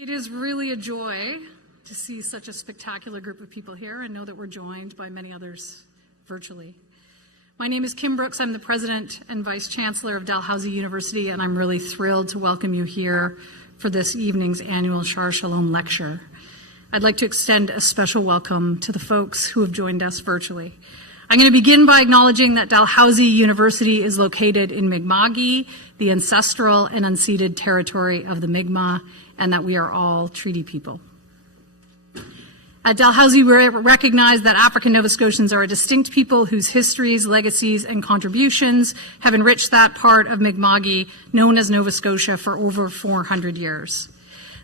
It is really a joy to see such a spectacular group of people here and know that we're joined by many others virtually. My name is Kim Brooks. I'm the President and Vice Chancellor of Dalhousie University, and I'm really thrilled to welcome you here for this evening's annual Shaar Shalom lecture. I'd like to extend a special welcome to the folks who have joined us virtually. I'm going to begin by acknowledging that Dalhousie University is located in Mi'kma'ki, the ancestral and unceded territory of the Mi'kmaq, and that we are all treaty people. At Dalhousie, we recognize that African Nova Scotians are a distinct people whose histories, legacies, and contributions have enriched that part of Mi'kma'ki known as Nova Scotia for over 400 years.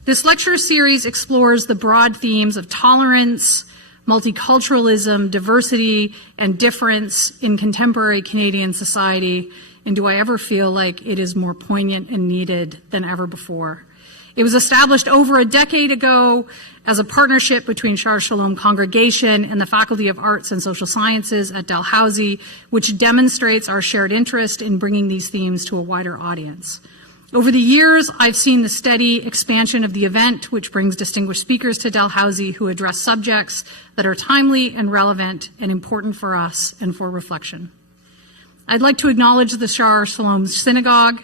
This lecture series explores the broad themes of tolerance, multiculturalism, diversity, and difference in contemporary Canadian society, and do I ever feel like it is more poignant and needed than ever before. It was established over a decade ago as a partnership between Shaar Shalom Congregation and the Faculty of Arts and Social Sciences at Dalhousie, which demonstrates our shared interest in bringing these themes to a wider audience. Over the years, I've seen the steady expansion of the event, which brings distinguished speakers to Dalhousie who address subjects that are timely and relevant and important for us and for reflection. I'd like to acknowledge the Shaar Shalom Synagogue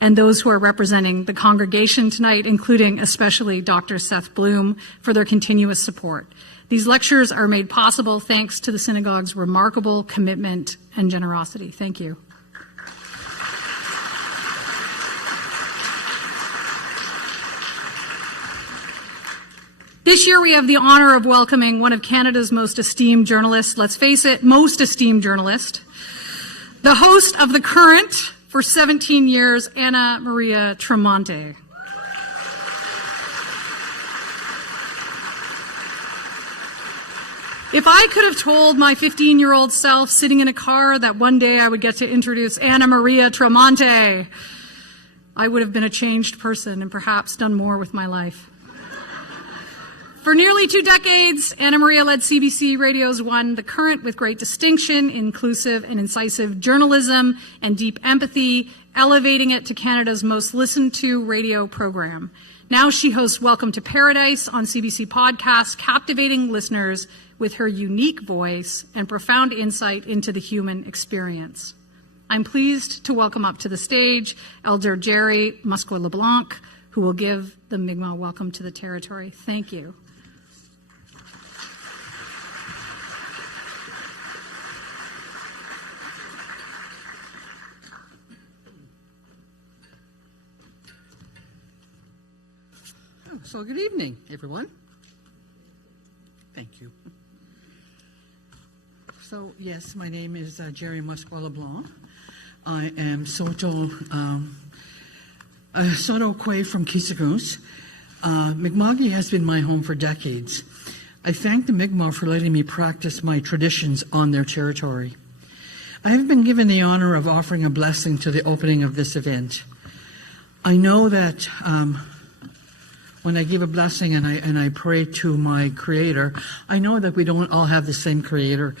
and those who are representing the congregation tonight, including especially Dr. Seth Bloom, for their continuous support. These lectures are made possible thanks to the synagogue's remarkable commitment and generosity. Thank you. This year we have the honor of welcoming one of Canada's most esteemed journalists, let's face it, most esteemed journalist, the host of The Current for 17 years, Anna Maria Tremonti. If I could have told my 15-year-old self sitting in a car that one day I would get to introduce Anna Maria Tremonti, I would have been a changed person and perhaps done more with my life. For nearly 2 decades, Anna Maria led CBC Radio's One The Current with great distinction, inclusive and incisive journalism, and deep empathy, elevating it to Canada's most listened to radio program. Now she hosts Welcome to Paradise on CBC Podcast, captivating listeners with her unique voice and profound insight into the human experience. I'm pleased to welcome up to the stage Elder Jerry Musquois-LeBlanc, who will give the Mi'kmaq welcome to the territory. Thank you. So good evening, everyone. Thank you. So yes, my name is Jerry Musquois-LeBlanc. I am Soto Kwe from Kisagos. Mi'kma'ki has been my home for decades. I thank the Mi'kmaq for letting me practice my traditions on their territory. I have been given the honor of offering a blessing to the opening of this event. I know that when I give a blessing and I pray to my Creator, I know that we don't all have the same Creator.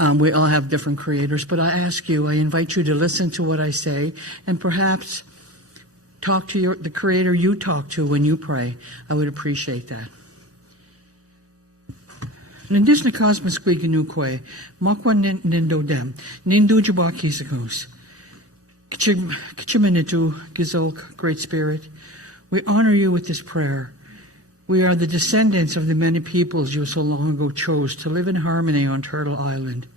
We all have different creators, but I invite you to listen to what I say and perhaps talk to the Creator you talk to when you pray. I would appreciate that. Nindis Nakasmas Quiganu Makwa Nindo Dem, Nindu Jabak Kisakos, Kichimanitu Gizolk, Great Spirit. We honor you with this prayer. We are the descendants of the many peoples you so long ago chose to live in harmony on Turtle Island.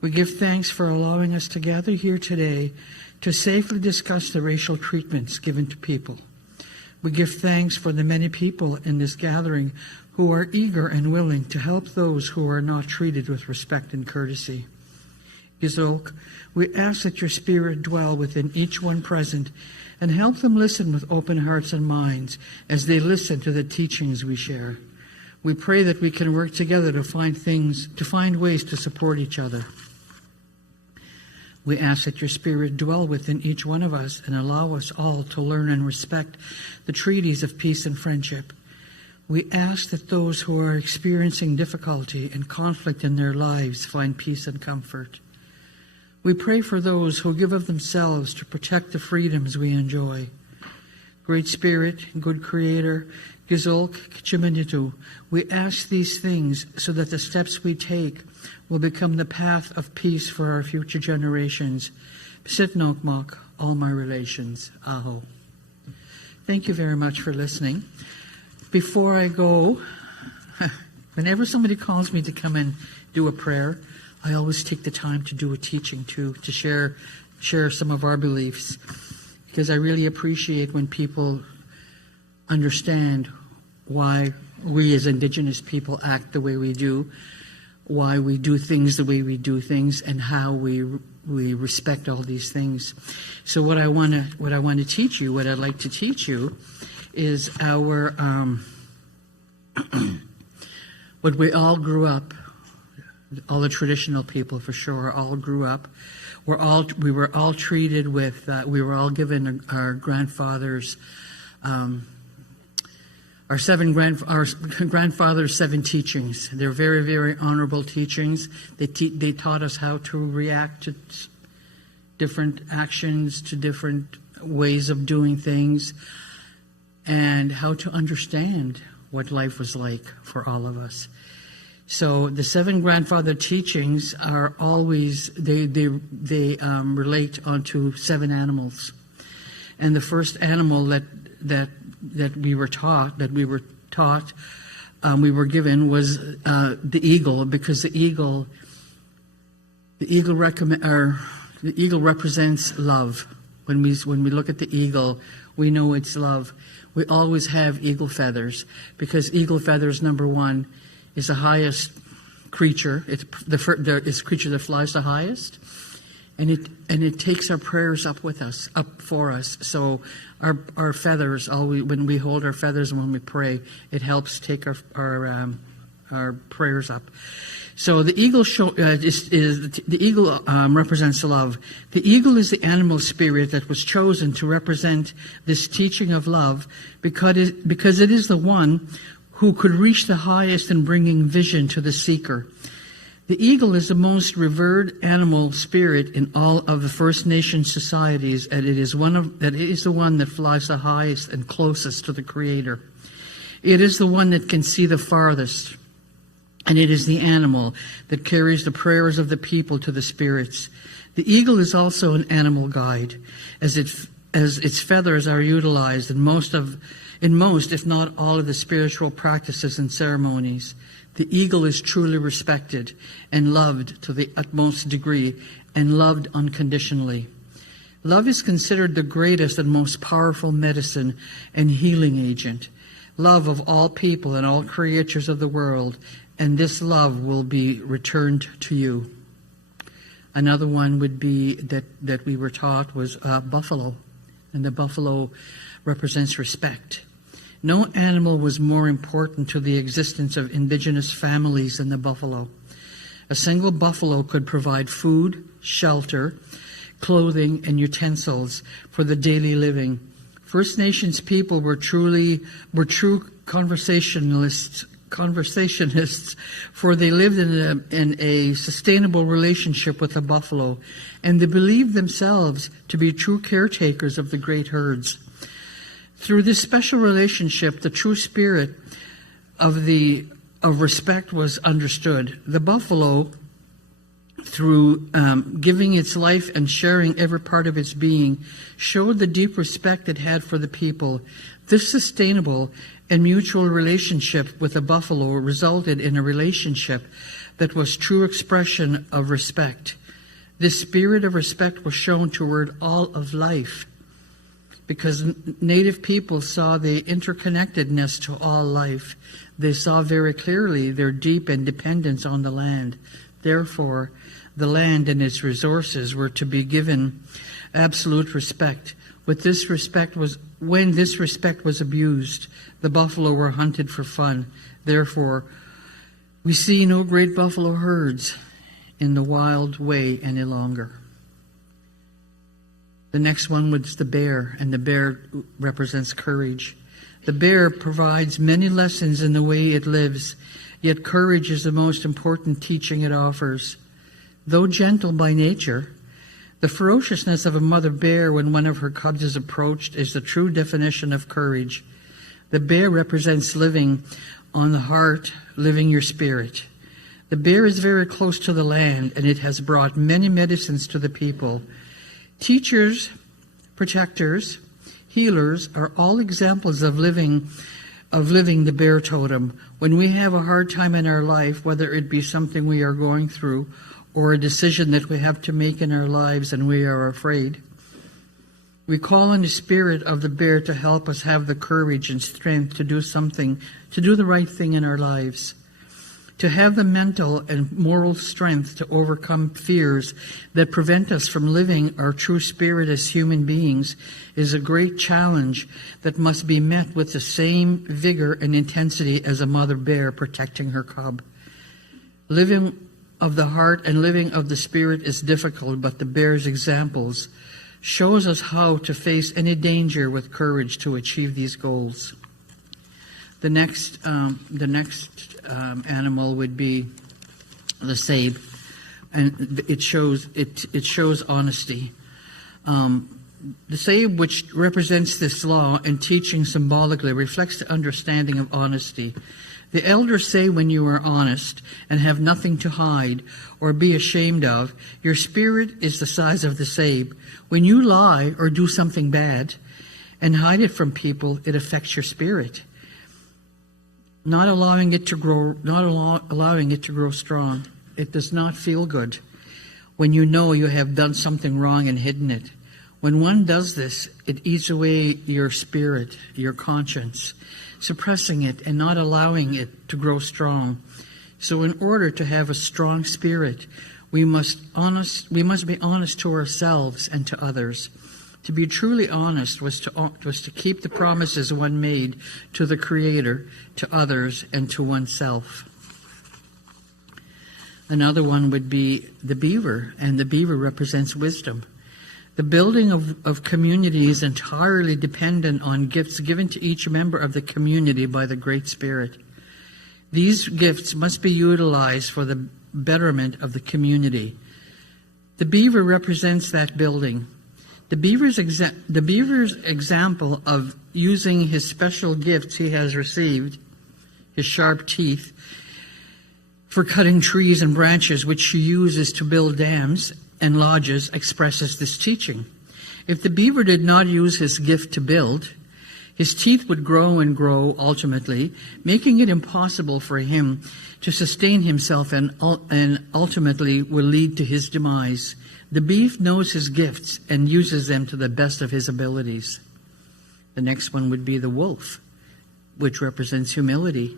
We give thanks for allowing us to gather here today to safely discuss the racial treatments given to people. We give thanks for the many people in this gathering who are eager and willing to help those who are not treated with respect and courtesy. Gizolk, we ask that your Spirit dwell within each one present and help them listen with open hearts and minds as they listen to the teachings we share. We pray that we can work together to find ways to support each other. We ask that your Spirit dwell within each one of us and allow us all to learn and respect the treaties of peace and friendship. We ask that those who are experiencing difficulty and conflict in their lives find peace and comfort. We pray for those who give of themselves to protect the freedoms we enjoy. Great Spirit, good Creator, Gizol Chimanitu, we ask these things so that the steps we take will become the path of peace for our future generations. Sitnokmok, all my relations. Aho. Thank you very much for listening. Before I go, whenever somebody calls me to come and do a prayer, I always take the time to do a teaching too, to share some of our beliefs, because I really appreciate when people understand why we as Indigenous people act the way we do, why we do things the way we do things, and how we respect all these things. So what I want to teach you, what I'd like to teach you, is our what we all grew up. All the traditional people, for sure, all grew up. We were all treated with. We were all given our grandfathers. Our grandfather's 7 teachings. They're very, very honorable teachings. They taught us how to react to different actions, to different ways of doing things, and how to understand what life was like for all of us. So the 7 grandfather teachings are always, they relate onto 7 animals. And the first animal that we were given was the eagle, because the eagle represents love. When we look at the eagle, we know it's love. We always have eagle feathers, because eagle feathers, number one, is the highest creature. It's a creature that flies the highest, and it takes our prayers up for us. So our feathers, when we hold our feathers and when we pray, it helps take our prayers up. So the eagle represents love. The eagle is the animal spirit that was chosen to represent this teaching of love, because it is the one who could reach the highest in bringing vision to the seeker. The eagle is the most revered animal spirit in all of the First Nation societies, and it is the one that flies the highest and closest to the Creator. It is the one that can see the farthest, and it is the animal that carries the prayers of the people to the spirits. The eagle is also an animal guide, as its feathers are utilized in most, if not all, of the spiritual practices and ceremonies. The eagle is truly respected and loved to the utmost degree, and loved unconditionally. Love is considered the greatest and most powerful medicine and healing agent. Love of all people and all creatures of the world, and this love will be returned to you. Another one would be that we were taught was buffalo, and the buffalo represents respect. No animal was more important to the existence of Indigenous families than the buffalo. A single buffalo could provide food, shelter, clothing, and utensils for the daily living. First Nations people were true conversationists, for they lived in a sustainable relationship with the buffalo, and they believed themselves to be true caretakers of the great herds. Through this special relationship, the true spirit of respect was understood. The buffalo, through giving its life and sharing every part of its being, showed the deep respect it had for the people. This sustainable and mutual relationship with the buffalo resulted in a relationship that was true expression of respect. This spirit of respect was shown toward all of life, because Native people saw the interconnectedness to all life. They saw very clearly their deep dependence on the land. Therefore, the land and its resources were to be given absolute respect. When this respect was abused, the buffalo were hunted for fun. Therefore, we see no great buffalo herds in the wild way any longer. The next one was the bear, and the bear represents courage. The bear provides many lessons in the way it lives, yet courage is the most important teaching it offers. Though gentle by nature, The ferociousness of a mother bear when one of her cubs is approached is the true definition of courage. The bear represents living on the heart, living your spirit. The bear is very close to the land, and it has brought many medicines to the people. Teachers, protectors, healers are all examples of living the bear totem. When we have a hard time in our life, whether it be something we are going through or a decision that we have to make in our lives and we are afraid, we call on the spirit of the bear to help us have the courage and strength to do something, to do the right thing in our lives, to have the mental and moral strength to overcome fears that prevent us from living our true spirit as human beings is a great challenge that must be met with the same vigor and intensity as a mother bear protecting her cub. Living of the heart and living of the spirit is difficult, but the bear's examples shows us how to face any danger with courage to achieve these goals. The next animal would be the sabe, and it shows honesty. The sabe, which represents this law and teaching symbolically, reflects the understanding of honesty. The elders say when you are honest and have nothing to hide or be ashamed of, your spirit is the size of the sabe. When you lie or do something bad and hide it from people, it affects your spirit, not allowing it to grow strong. It does not feel good when you know you have done something wrong and hidden it. When one does this, it eats away your spirit, your conscience, suppressing it and not allowing it to grow strong. So in order to have a strong spirit, we must be honest to ourselves and to others. To be truly honest was to keep the promises one made to the Creator, to others, and to oneself. Another one would be the beaver, and the beaver represents wisdom. The building of community is entirely dependent on gifts given to each member of the community by the Great Spirit. These gifts must be utilized for the betterment of the community. The beaver represents that building. The beaver's example of using his special gifts he has received, his sharp teeth, for cutting trees and branches, which he uses to build dams and lodges, expresses this teaching. If the beaver did not use his gift to build, his teeth would grow and grow ultimately, making it impossible for him to sustain himself and ultimately will lead to his demise. The beef knows his gifts and uses them to the best of his abilities. The next one would be the wolf, which represents humility.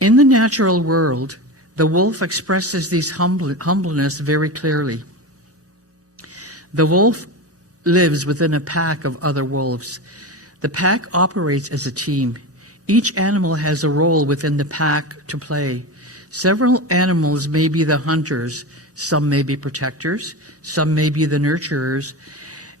In the natural world, the wolf expresses these humbleness very clearly. The wolf lives within a pack of other wolves. The pack operates as a team. Each animal has a role within the pack to play. Several animals may be the hunters, some may be protectors, some may be the nurturers,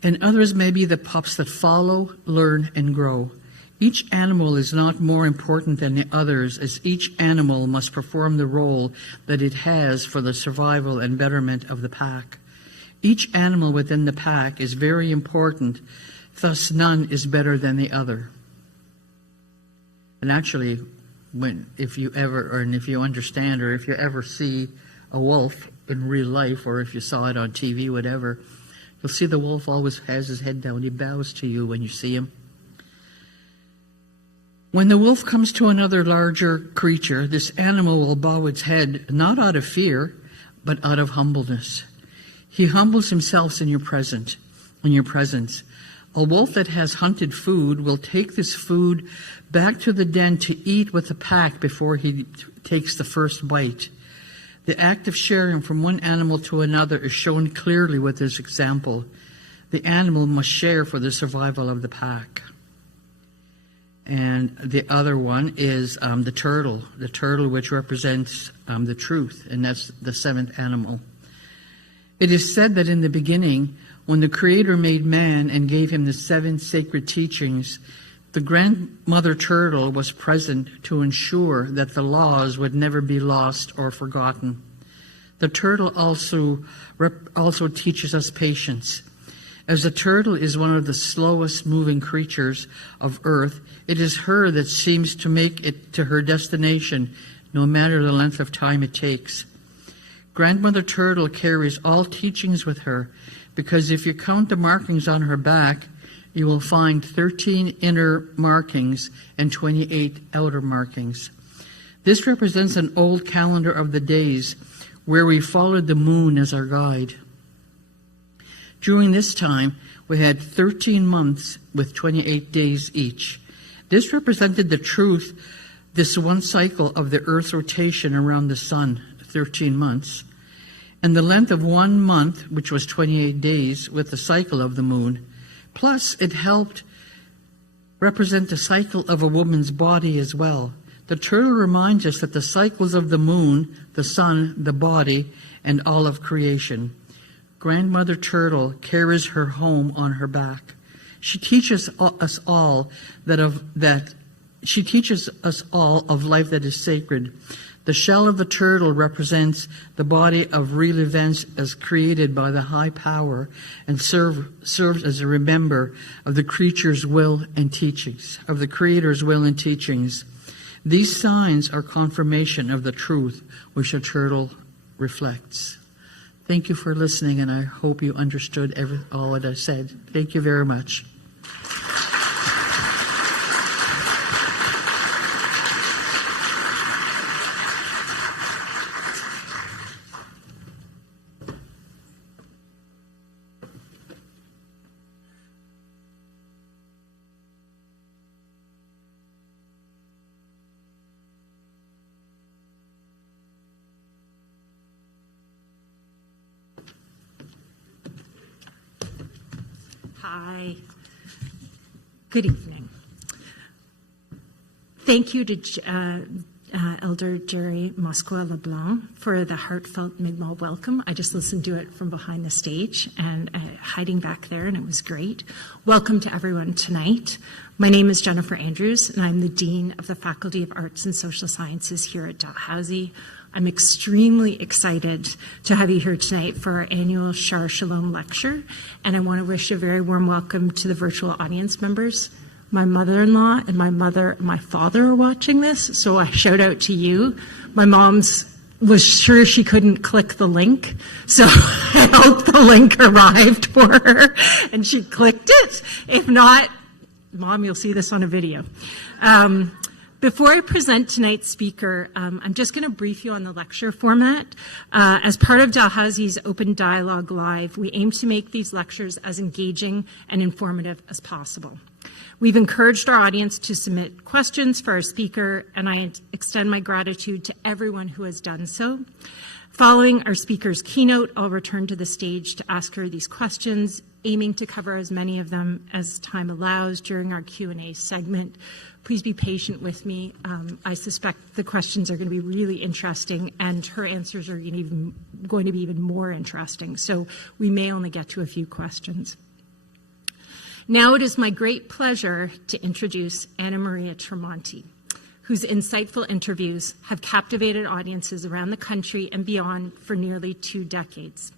and others may be the pups that follow, learn, and grow. Each animal is not more important than the others, as each animal must perform the role that it has for the survival and betterment of the pack. Each animal within the pack is very important, thus none is better than the other. And actually, if you understand, or if you ever see a wolf in real life, or if you saw it on TV, whatever, you'll see the wolf always has his head down. He bows to you when you see him. When the wolf comes to another larger creature, this animal will bow its head, not out of fear, but out of humbleness. He humbles himself in your presence. A wolf that has hunted food will take this food back to the den to eat with the pack before he takes the first bite. The act of sharing from one animal to another is shown clearly with this example. The animal must share for the survival of the pack. And the other one is the turtle which represents the truth, and that's the seventh animal. It is said that in the beginning, when the Creator made man and gave him the 7 sacred teachings, the grandmother turtle was present to ensure that the laws would never be lost or forgotten. The turtle also teaches us patience. As the turtle is one of the slowest moving creatures of Earth, it is her that seems to make it to her destination, no matter the length of time it takes. Grandmother Turtle carries all teachings with her, because if you count the markings on her back, you will find 13 inner markings and 28 outer markings. This represents an old calendar of the days where we followed the moon as our guide. During this time, we had 13 months with 28 days each. This represented the truth, this one cycle of the Earth's rotation around the sun, 13 months, and the length of 1 month, which was 28 days, with the cycle of the moon. Plus, it helped represent the cycle of a woman's body as well. The turtle reminds us that the cycles of the moon, the sun, the body, and all of creation. Grandmother Turtle carries her home on her back. She teaches us all of life that is sacred. The shell of the turtle represents the body of real events as created by the high power and serves as a remember of the creature's will and teachings, of the Creator's will and teachings. These signs are confirmation of the truth which a turtle reflects. Thank you for listening, and I hope you understood all that I said. Thank you very much. Hi. Good evening. Thank you to Elder Jerry Moscow LeBlanc for the heartfelt Mi'kmaq welcome. I just listened to it from behind the stage and hiding back there, and it was great. Welcome to everyone tonight. My name is Jennifer Andrews, and I'm the Dean of the Faculty of Arts and Social Sciences here at Dalhousie. I'm extremely excited to have you here tonight for our annual Shaar Shalom lecture, and I want to wish a very warm welcome to the virtual audience members. My mother-in-law and my father are watching this, so a shout out to you. My mom's was sure she couldn't click the link, so I hope the link arrived for her and she clicked it. If not, Mom, you'll see this on a video. Before I present tonight's speaker, I'm just going to brief you on the lecture format. As part of Dalhousie's Open Dialogue Live, we aim to make these lectures as engaging and informative as possible. We've encouraged our audience to submit questions for our speaker, and I extend my gratitude to everyone who has done so. Following our speaker's keynote, I'll return to the stage to ask her these questions, aiming to cover as many of them as time allows during our Q&A segment. Please be patient with me. I suspect the questions are going to be really interesting, and her answers are going to be even more interesting, so we may only get to a few questions. Now it is my great pleasure to introduce Anna Maria Tremonti, whose insightful interviews have captivated audiences around the country and beyond for nearly 2 decades.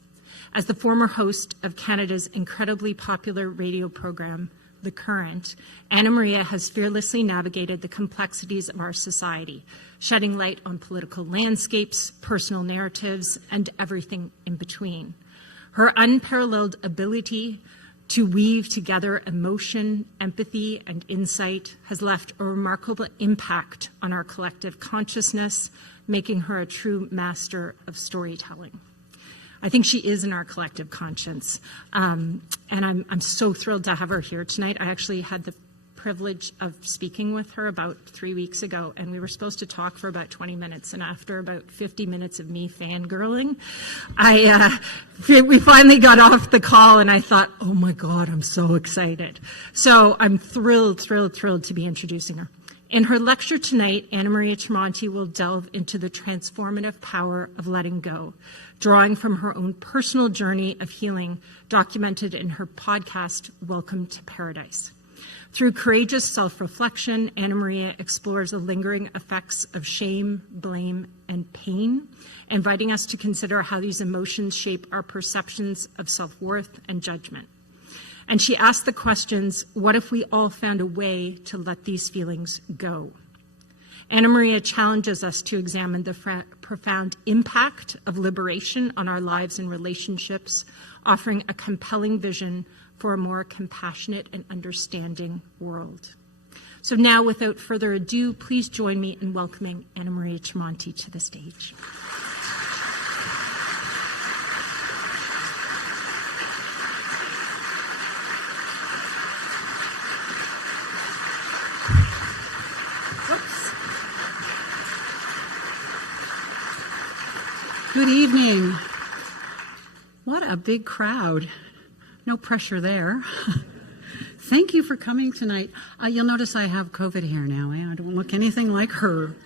As the former host of Canada's incredibly popular radio program, The Current, Anna Maria has fearlessly navigated the complexities of our society, shedding light on political landscapes, personal narratives, and everything in between. Her unparalleled ability to weave together emotion, empathy, and insight has left a remarkable impact on our collective consciousness, making her a true master of storytelling. I think she is in our collective conscience, and I'm so thrilled to have her here tonight. I actually had the privilege of speaking with her about 3 weeks ago, and we were supposed to talk for about 20 minutes, and after about 50 minutes of me fangirling, we finally got off the call, and I thought, oh my God, I'm so excited. So I'm thrilled to be introducing her. In her lecture tonight, Anna Maria Tremonti will delve into the transformative power of letting go, drawing from her own personal journey of healing documented in her podcast, Welcome to Paradise. Through courageous self-reflection, Anna Maria explores the lingering effects of shame, blame, and pain, inviting us to consider how these emotions shape our perceptions of self-worth and judgment. And she asked the questions, what if we all found a way to let these feelings go? Anna Maria challenges us to examine the profound impact of liberation on our lives and relationships, offering a compelling vision for a more compassionate and understanding world. So now, without further ado, please join me in welcoming Anna Maria Tremonti to the stage. Good evening. What a big crowd. No pressure there. Thank you for coming tonight. You'll notice I have COVID hair now. I don't look anything like her.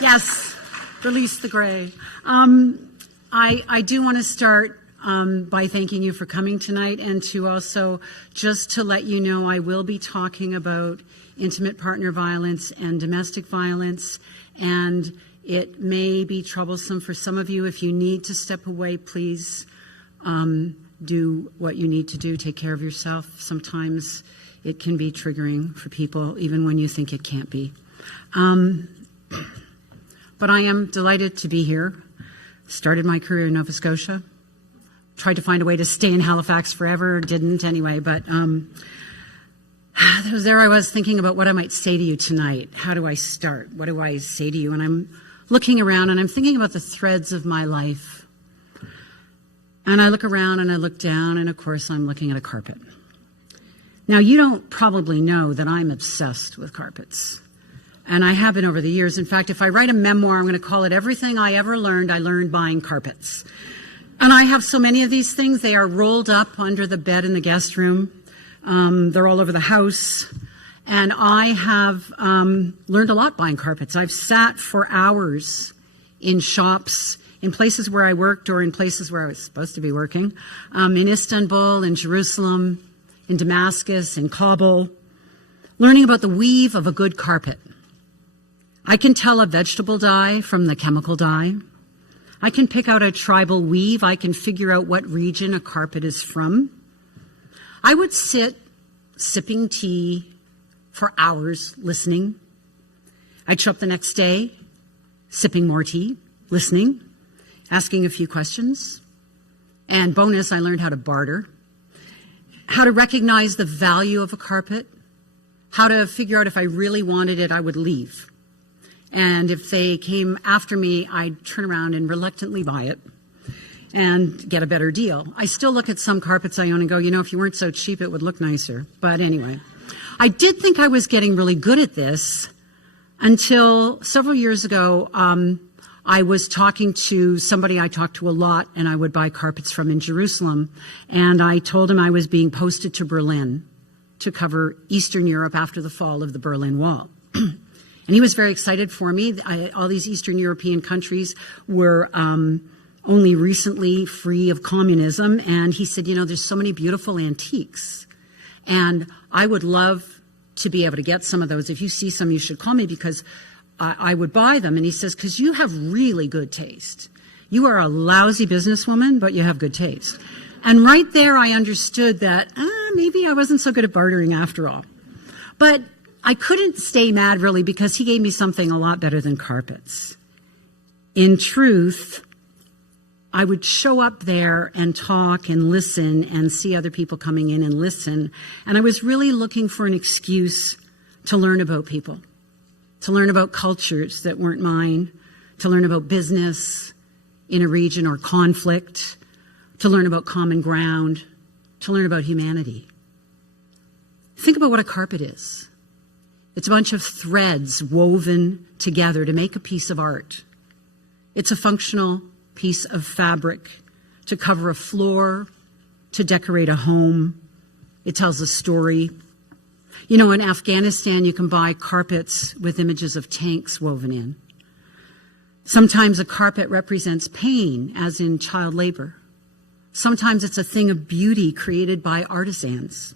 Yes, release the gray. I do want to start by thanking you for coming tonight, and to also just to let you know I will be talking about intimate partner violence and domestic violence, and it may be troublesome for some of you. If you need to step away, please do what you need to do. Take care of yourself. Sometimes it can be triggering for people, even when you think it can't be. But I am delighted to be here. Started my career in Nova Scotia. Tried to find a way to stay in Halifax forever. Didn't anyway, but there I was thinking about what I might say to you tonight. How do I start? What do I say to you? And I'm looking around and I'm thinking about the threads of my life. And I look around and I look down, and of course I'm looking at a carpet. Now, you don't probably know that I'm obsessed with carpets. And I have been over the years. In fact, if I write a memoir, I'm going to call it Everything I Ever Learned, I Learned Buying Carpets. And I have so many of these things. They are rolled up under the bed in the guest room. They're all over the house. And I have learned a lot buying carpets. I've sat for hours in shops, in places where I worked or in places where I was supposed to be working, in Istanbul, in Jerusalem, in Damascus, in Kabul, learning about the weave of a good carpet. I can tell a vegetable dye from the chemical dye. I can pick out a tribal weave. I can figure out what region a carpet is from. I would sit sipping tea for hours listening. I'd show up the next day, sipping more tea, listening, asking a few questions. And bonus, I learned how to barter, how to recognize the value of a carpet, how to figure out if I really wanted it, I would leave. And if they came after me, I'd turn around and reluctantly buy it and get a better deal. I still look at some carpets I own and go, you know, if you weren't so cheap, it would look nicer. But anyway, I did think I was getting really good at this until several years ago. I was talking to somebody I talked to a lot and I would buy carpets from in Jerusalem. And I told him I was being posted to Berlin to cover Eastern Europe after the fall of the Berlin Wall. And he was very excited for me. All these Eastern European countries were only recently free of communism. And he said, you know, there's so many beautiful antiques. And I would love to be able to get some of those. If you see some, you should call me, because I would buy them. And he says, because you have really good taste. You are a lousy businesswoman, but you have good taste. And right there, I understood that maybe I wasn't so good at bartering after all. But I couldn't stay mad, really, because he gave me something a lot better than carpets. In truth, I would show up there and talk and listen and see other people coming in and listen. And I was really looking for an excuse to learn about people, to learn about cultures that weren't mine, to learn about business in a region or conflict, to learn about common ground, to learn about humanity. Think about what a carpet is. It's a bunch of threads woven together to make a piece of art. It's a functional piece of fabric to cover a floor, to decorate a home. It tells a story. You know, in Afghanistan, you can buy carpets with images of tanks woven in. Sometimes a carpet represents pain, as in child labor. Sometimes it's a thing of beauty created by artisans.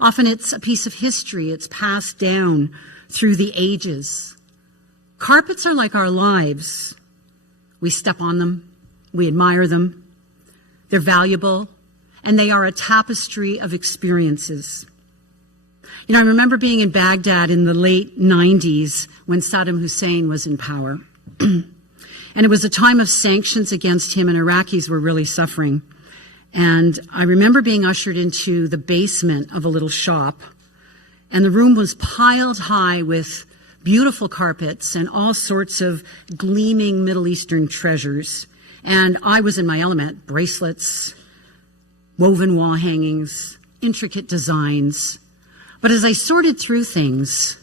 Often it's a piece of history. It's passed down through the ages. Carpets are like our lives. We step on them. We admire them. They're valuable, and they are a tapestry of experiences. You know, I remember being in Baghdad in the late 90s when Saddam Hussein was in power. And it was a time of sanctions against him, and Iraqis were really suffering. And I remember being ushered into the basement of a little shop, and the room was piled high with beautiful carpets and all sorts of gleaming Middle Eastern treasures. And I was in my element: bracelets, woven wall hangings, intricate designs. But as I sorted through things,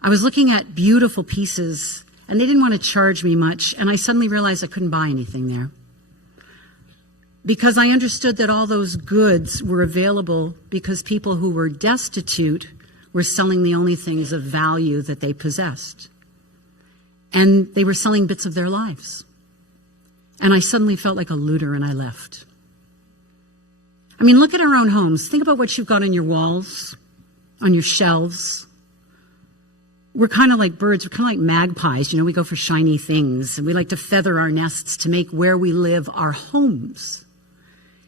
I was looking at beautiful pieces, and they didn't want to charge me much, and I suddenly realized I couldn't buy anything there. Because I understood that all those goods were available because people who were destitute were selling the only things of value that they possessed. And they were selling bits of their lives. And I suddenly felt like a looter, and I left. I mean, look at our own homes. Think about what you've got on your walls, on your shelves. We're kind of like birds. We're kind of like magpies. You know, we go for shiny things, and we like to feather our nests to make where we live our homes.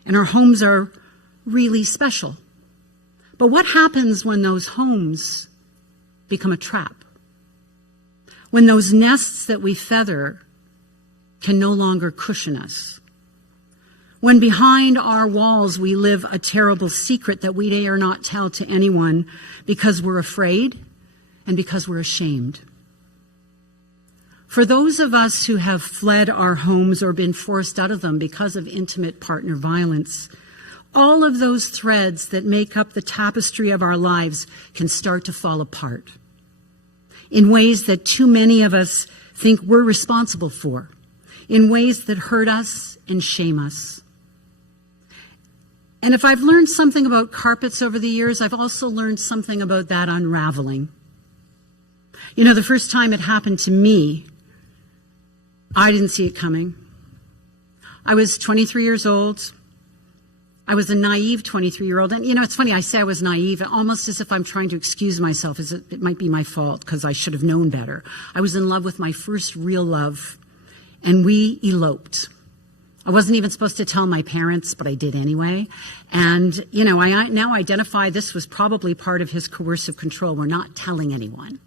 And our homes are really special. But what happens when those homes become a trap? When those nests that we feather can no longer cushion us? When behind our walls we live a terrible secret that we dare not tell to anyone because we're afraid and because we're ashamed? For those of us who have fled our homes or been forced out of them because of intimate partner violence, all of those threads that make up the tapestry of our lives can start to fall apart in ways that too many of us think we're responsible for, in ways that hurt us and shame us. And if I've learned something about carpets over the years, I've also learned something about that unraveling. You know, the first time it happened to me, I didn't see it coming. I was 23 years old. I was a naive 23-year-old. And, you know, it's funny, I say I was naive, almost as if I'm trying to excuse myself, as it might be my fault because I should have known better. I was in love with my first real love, and we eloped. I wasn't even supposed to tell my parents, but I did anyway. And, you know, I now identify this was probably part of his coercive control. We're not telling anyone.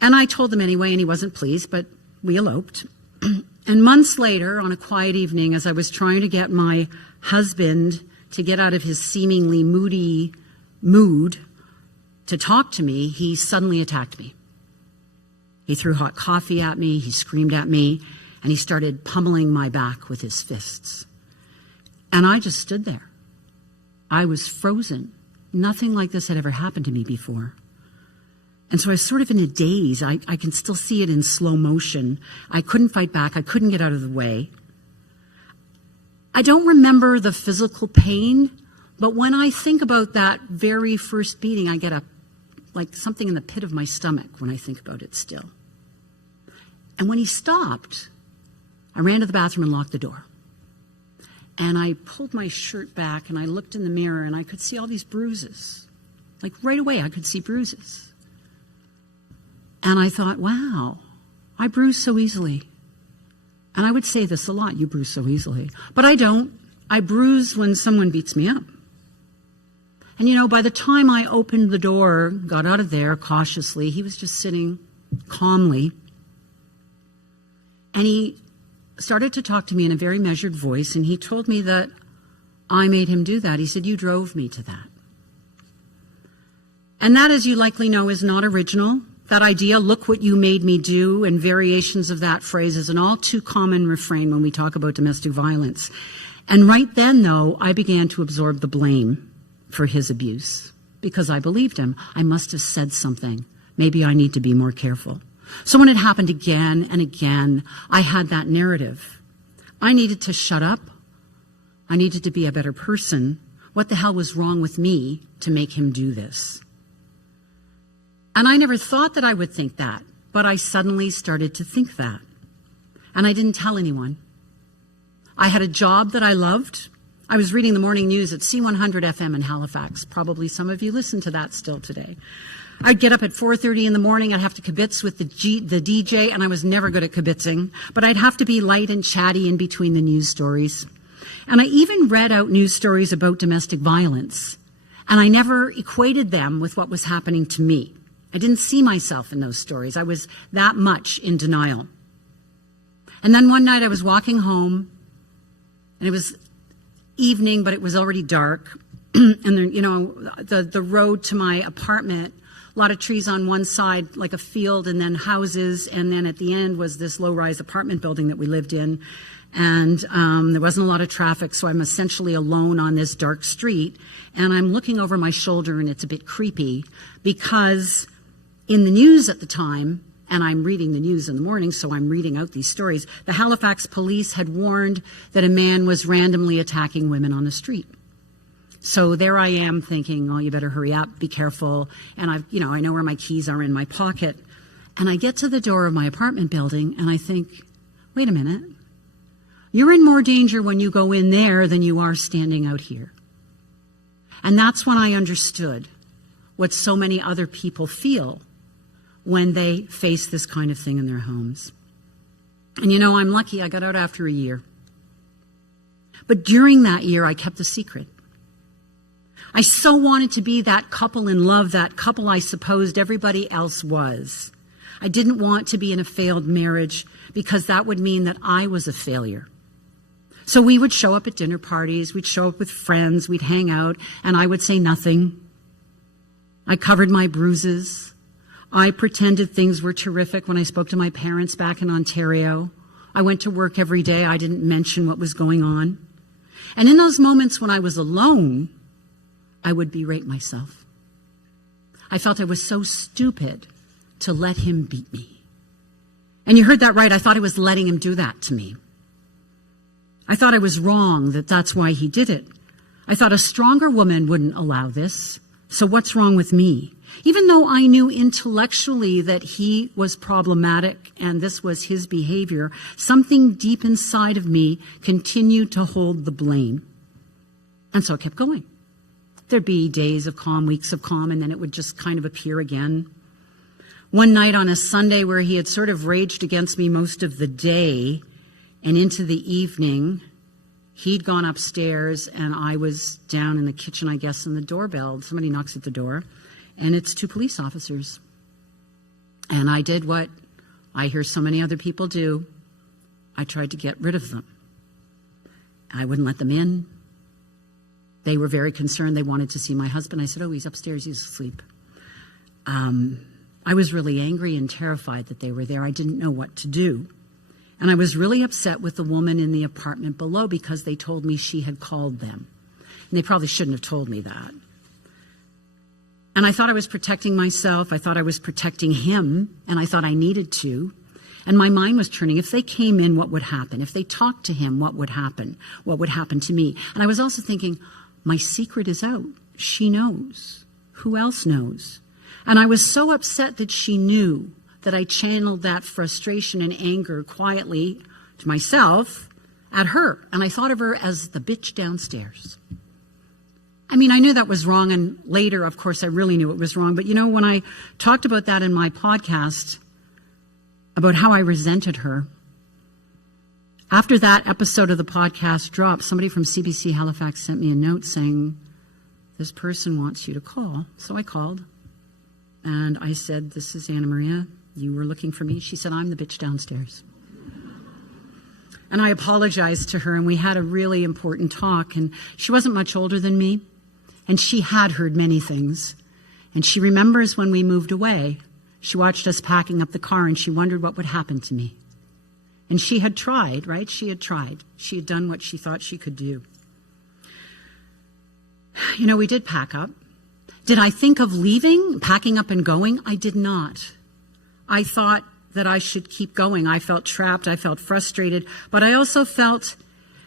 And I told them anyway, and he wasn't pleased, but we eloped. And months later, on a quiet evening, as I was trying to get my husband to get out of his seemingly moody mood to talk to me, he suddenly attacked me. He threw hot coffee at me, he screamed at me, and he started pummeling my back with his fists. And I just stood there. I was frozen. Nothing like this had ever happened to me before. And so I was sort of in a daze. I can still see it in slow motion. I couldn't fight back. I couldn't get out of the way. I don't remember the physical pain, but when I think about that very first beating, I get like something in the pit of my stomach when I think about it still. And when he stopped, I ran to the bathroom and locked the door. And I pulled my shirt back and I looked in the mirror and I could see all these bruises. Like right away, I could see bruises. And I thought, wow, I bruise so easily. And I would say this a lot, you bruise so easily. But I don't. I bruise when someone beats me up. And you know, by the time I opened the door, got out of there cautiously, he was just sitting calmly. And he started to talk to me in a very measured voice, and he told me that I made him do that. He said, you drove me to that. And that, as you likely know, is not original. That idea, look what you made me do, and variations of that phrase is an all too common refrain when we talk about domestic violence. And right then, though, I began to absorb the blame for his abuse because I believed him. I must have said something. Maybe I need to be more careful. So when it happened again and again, I had that narrative. I needed to shut up. I needed to be a better person. What the hell was wrong with me to make him do this? And I never thought that I would think that, but I suddenly started to think that. And I didn't tell anyone. I had a job that I loved. I was reading the morning news at C100 FM in Halifax. Probably some of you listen to that still today. I'd get up at 4:30 in the morning. I'd have to kibitz with the DJ, and I was never good at kibitzing. But I'd have to be light and chatty in between the news stories. And I even read out news stories about domestic violence. And I never equated them with what was happening to me. I didn't see myself in those stories. I was that much in denial. And then one night I was walking home, and it was evening, but it was already dark. And there, you know, the road to my apartment, a lot of trees on one side, like a field, and then houses, and then at the end was this low-rise apartment building that we lived in. And there wasn't a lot of traffic, so I'm essentially alone on this dark street. And I'm looking over my shoulder, and it's a bit creepy because in the news at the time, and I'm reading the news in the morning, so I'm reading out these stories, the Halifax police had warned that a man was randomly attacking women on the street. So there I am thinking, oh, you better hurry up, be careful. And I know where my keys are in my pocket. And I get to the door of my apartment building, and I think, wait a minute. You're in more danger when you go in there than you are standing out here. And that's when I understood what so many other people feel when they face this kind of thing in their homes. And you know, I'm lucky I got out after a year. But during that year, I kept the secret. I so wanted to be that couple in love, that couple I supposed everybody else was. I didn't want to be in a failed marriage because that would mean that I was a failure. So we would show up at dinner parties, we'd show up with friends, we'd hang out, and I would say nothing. I covered my bruises. I pretended things were terrific when I spoke to my parents back in Ontario. I went to work every day. I didn't mention what was going on. And in those moments when I was alone, I would berate myself. I felt I was so stupid to let him beat me. And you heard that right. I thought I was letting him do that to me. I thought I was wrong, that that's why he did it. I thought a stronger woman wouldn't allow this. So what's wrong with me? Even though I knew intellectually that he was problematic and this was his behavior, something deep inside of me continued to hold the blame. And so I kept going. There'd be days of calm, weeks of calm, and then it would just kind of appear again. One night on a Sunday where he had sort of raged against me most of the day and into the evening, he'd gone upstairs and I was down in the kitchen, I guess, and the doorbell, somebody knocks at the door, and it's 2 police officers. And I did what I hear so many other people do. I tried to get rid of them. I wouldn't let them in. They were very concerned. They wanted to see my husband. I said, oh, he's upstairs. He's asleep. I was really angry and terrified that they were there. I didn't know what to do. And I was really upset with the woman in the apartment below because they told me she had called them. And they probably shouldn't have told me that. And I thought I was protecting myself. I thought I was protecting him. And I thought I needed to. And my mind was turning. If they came in, what would happen? If they talked to him, what would happen? What would happen to me? And I was also thinking, my secret is out. She knows. Who else knows? And I was so upset that she knew that I channeled that frustration and anger quietly to myself at her. And I thought of her as the bitch downstairs. I mean, I knew that was wrong. And later, of course, I really knew it was wrong. But you know, when I talked about that in my podcast, about how I resented her, after that episode of the podcast dropped, somebody from CBC Halifax sent me a note saying, this person wants you to call. So I called. And I said, this is Anna Maria. You were looking for me? She said, I'm the bitch downstairs. And I apologized to her, and we had a really important talk. And she wasn't much older than me, and she had heard many things. And she remembers when we moved away, she watched us packing up the car, and she wondered what would happen to me. And she had tried, right? She had tried. She had done what she thought she could do. You know, we did pack up. Did I think of leaving, packing up and going? I did not. I thought that I should keep going. I felt trapped. I felt frustrated. But I also felt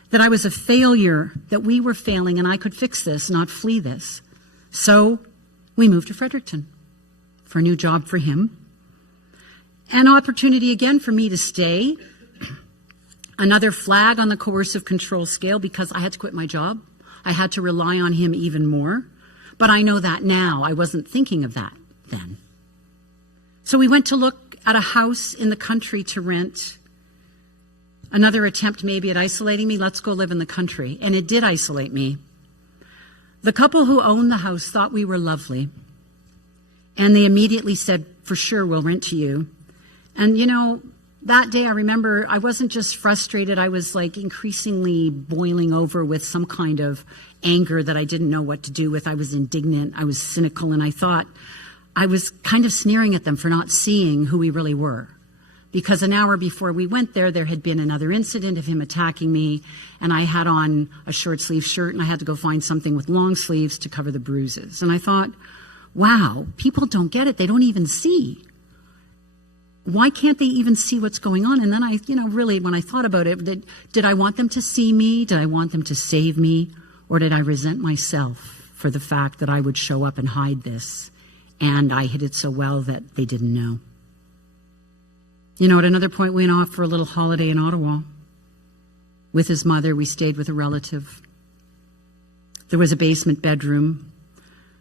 that I was a failure, that we were failing, and I could fix this, not flee this. So we moved to Fredericton for a new job for him. An opportunity again for me to stay. Another flag on the coercive control scale, because I had to quit my job. I had to rely on him even more. But I know that now. I wasn't thinking of that then. So we went to look at a house in the country to rent. Another attempt maybe at isolating me. Let's go live in the country. And it did isolate me. The couple who owned the house thought we were lovely. And they immediately said, for sure, we'll rent to you. And, you know, that day I remember I wasn't just frustrated. I was like increasingly boiling over with some kind of anger that I didn't know what to do with. I was indignant. I was cynical. And I thought I was kind of sneering at them for not seeing who we really were. Because an hour before we went there had been another incident of him attacking me, and I had on a short-sleeve shirt, and I had to go find something with long sleeves to cover the bruises. And I thought, wow, people don't get it. They don't even see. Why can't they even see what's going on? And then I, really, when I thought about it, did I want them to see me? Did I want them to save me? Or did I resent myself for the fact that I would show up and hide this? And I hid it so well that they didn't know. At another point, we went off for a little holiday in Ottawa. With his mother, we stayed with a relative. There was a basement bedroom.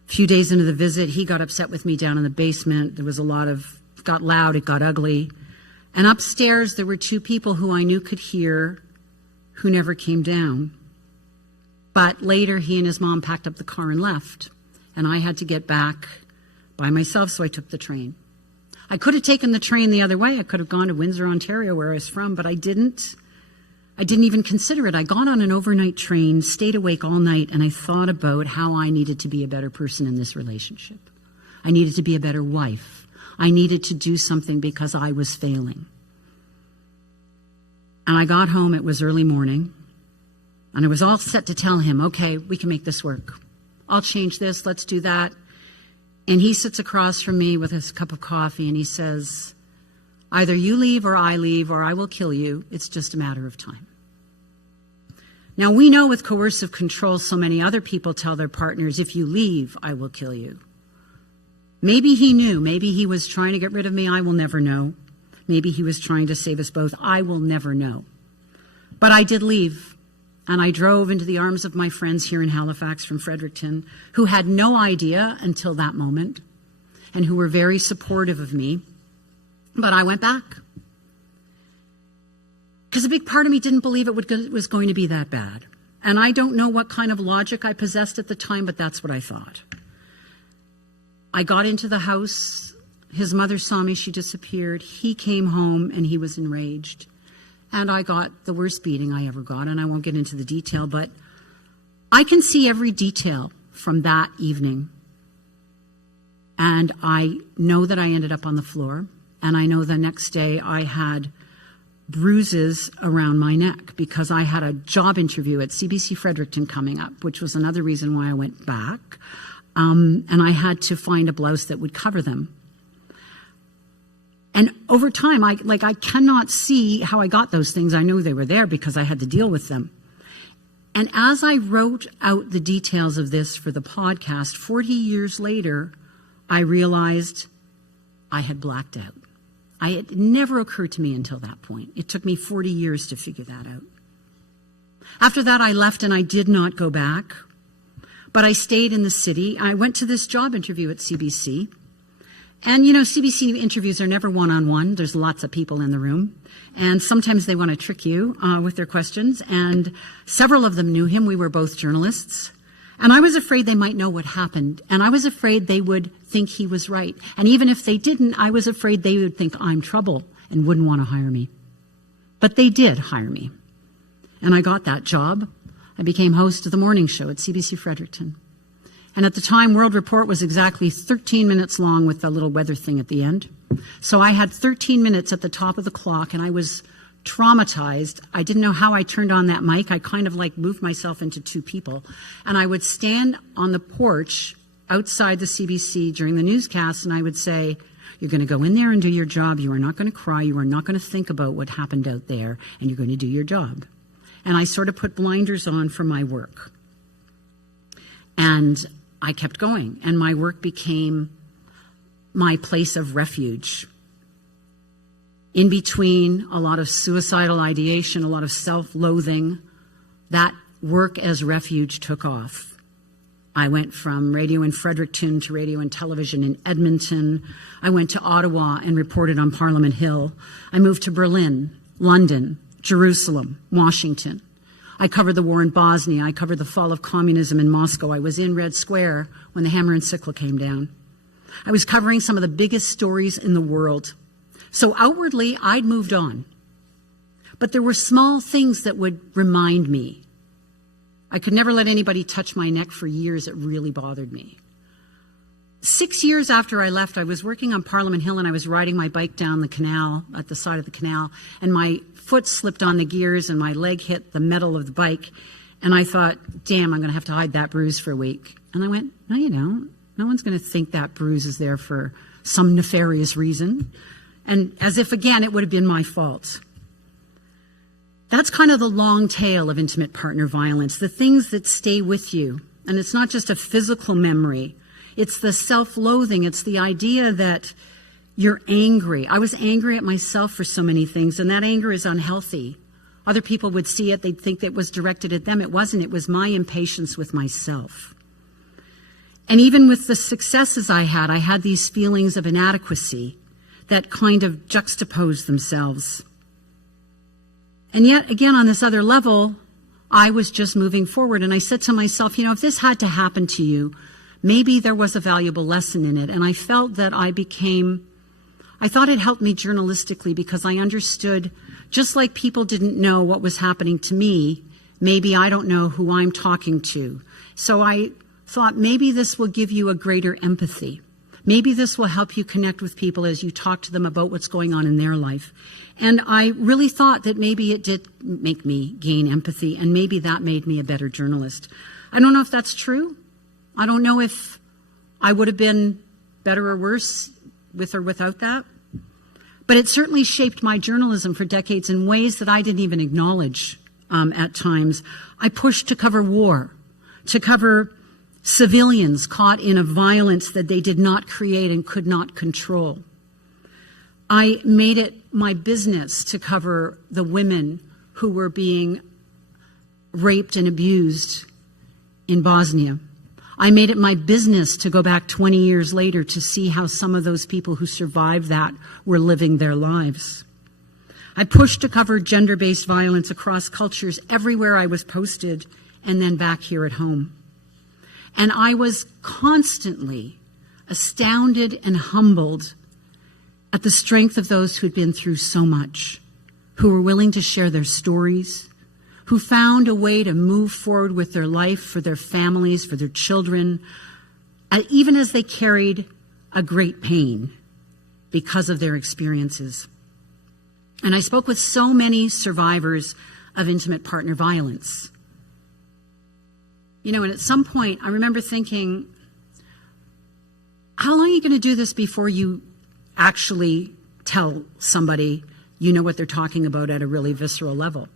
A few days into the visit, he got upset with me down in the basement. There was it got loud, it got ugly. And upstairs, there were two people who I knew could hear, who never came down. But later, he and his mom packed up the car and left. And I had to get back by myself, so I took the train. I could have taken the train the other way. I could have gone to Windsor, Ontario, where I was from, but I didn't. I didn't even consider it. I got on an overnight train, stayed awake all night, and I thought about how I needed to be a better person in this relationship. I needed to be a better wife. I needed to do something because I was failing. And I got home, it was early morning, and I was all set to tell him, okay, we can make this work. I'll change this, let's do that. And he sits across from me with his cup of coffee and he says, either you leave or I will kill you. It's just a matter of time. Now we know with coercive control, so many other people tell their partners, if you leave, I will kill you. Maybe he knew. Maybe he was trying to get rid of me. I will never know. Maybe he was trying to save us both. I will never know. But I did leave. And I drove into the arms of my friends here in Halifax from Fredericton, who had no idea until that moment, and who were very supportive of me. But I went back. Because a big part of me didn't believe it was going to be that bad. And I don't know what kind of logic I possessed at the time, but that's what I thought. I got into the house. His mother saw me. She disappeared. He came home, and he was enraged. And I got the worst beating I ever got, and I won't get into the detail, but I can see every detail from that evening. And I know that I ended up on the floor, and I know the next day I had bruises around my neck because I had a job interview at CBC Fredericton coming up, which was another reason why I went back. And I had to find a blouse that would cover them. And over time, I cannot see how I got those things. I know they were there because I had to deal with them. And as I wrote out the details of this for the podcast, 40 years later, I realized I had blacked out. It never occurred to me until that point. It took me 40 years to figure that out. After that, I left and I did not go back. But I stayed in the city. I went to this job interview at CBC. And, CBC interviews are never one-on-one. There's lots of people in the room. And sometimes they want to trick you with their questions. And several of them knew him. We were both journalists. And I was afraid they might know what happened. And I was afraid they would think he was right. And even if they didn't, I was afraid they would think I'm trouble and wouldn't want to hire me. But they did hire me. And I got that job. I became host of the morning show at CBC Fredericton. And at the time, World Report was exactly 13 minutes long with the little weather thing at the end. So I had 13 minutes at the top of the clock, and I was traumatized. I didn't know how I turned on that mic. I kind of moved myself into two people. And I would stand on the porch outside the CBC during the newscast, and I would say, you're going to go in there and do your job. You are not going to cry. You are not going to think about what happened out there, and you're going to do your job. And I sort of put blinders on for my work. And I kept going, and my work became my place of refuge. In between, a lot of suicidal ideation, a lot of self-loathing, that work as refuge took off. I went from radio in Fredericton to radio and television in Edmonton. I went to Ottawa and reported on Parliament Hill. I moved to Berlin, London, Jerusalem, Washington. I covered the war in Bosnia. I covered the fall of communism in Moscow. I was in Red Square when the hammer and sickle came down. I was covering some of the biggest stories in the world. So outwardly, I'd moved on. But there were small things that would remind me. I could never let anybody touch my neck for years. It really bothered me. 6 years after I left, I was working on Parliament Hill and I was riding my bike down the canal, at the side of the canal, and my foot slipped on the gears and my leg hit the metal of the bike. And I thought, damn, I'm going to have to hide that bruise for a week. And I went, no, you don't. No one's going to think that bruise is there for some nefarious reason. And as if, again, it would have been my fault. That's kind of the long tail of intimate partner violence, the things that stay with you. And it's not just a physical memory. It's the self-loathing. It's the idea that you're angry. I was angry at myself for so many things, and that anger is unhealthy. Other people would see it. They'd think that it was directed at them. It wasn't. It was my impatience with myself. And even with the successes I had these feelings of inadequacy that kind of juxtaposed themselves. And yet, again, on this other level, I was just moving forward. And I said to myself, you know, if this had to happen to you, maybe there was a valuable lesson in it. And I felt that I thought it helped me journalistically because I understood, just like people didn't know what was happening to me, maybe I don't know who I'm talking to. So I thought maybe this will give you a greater empathy. Maybe this will help you connect with people as you talk to them about what's going on in their life. And I really thought that maybe it did make me gain empathy, and maybe that made me a better journalist. I don't know if that's true. I don't know if I would have been better or worse with or without that. But it certainly shaped my journalism for decades in ways that I didn't even acknowledge at times. I pushed to cover war, to cover civilians caught in a violence that they did not create and could not control. I made it my business to cover the women who were being raped and abused in Bosnia. I made it my business to go back 20 years later to see how some of those people who survived that were living their lives. I pushed to cover gender-based violence across cultures everywhere I was posted, and then back here at home. And I was constantly astounded and humbled at the strength of those who'd been through so much, who were willing to share their stories, who found a way to move forward with their life for their families, for their children, even as they carried a great pain because of their experiences. And I spoke with so many survivors of intimate partner violence. You know, and at some point, I remember thinking, how long are you going to do this before you actually tell somebody you know what they're talking about at a really visceral level?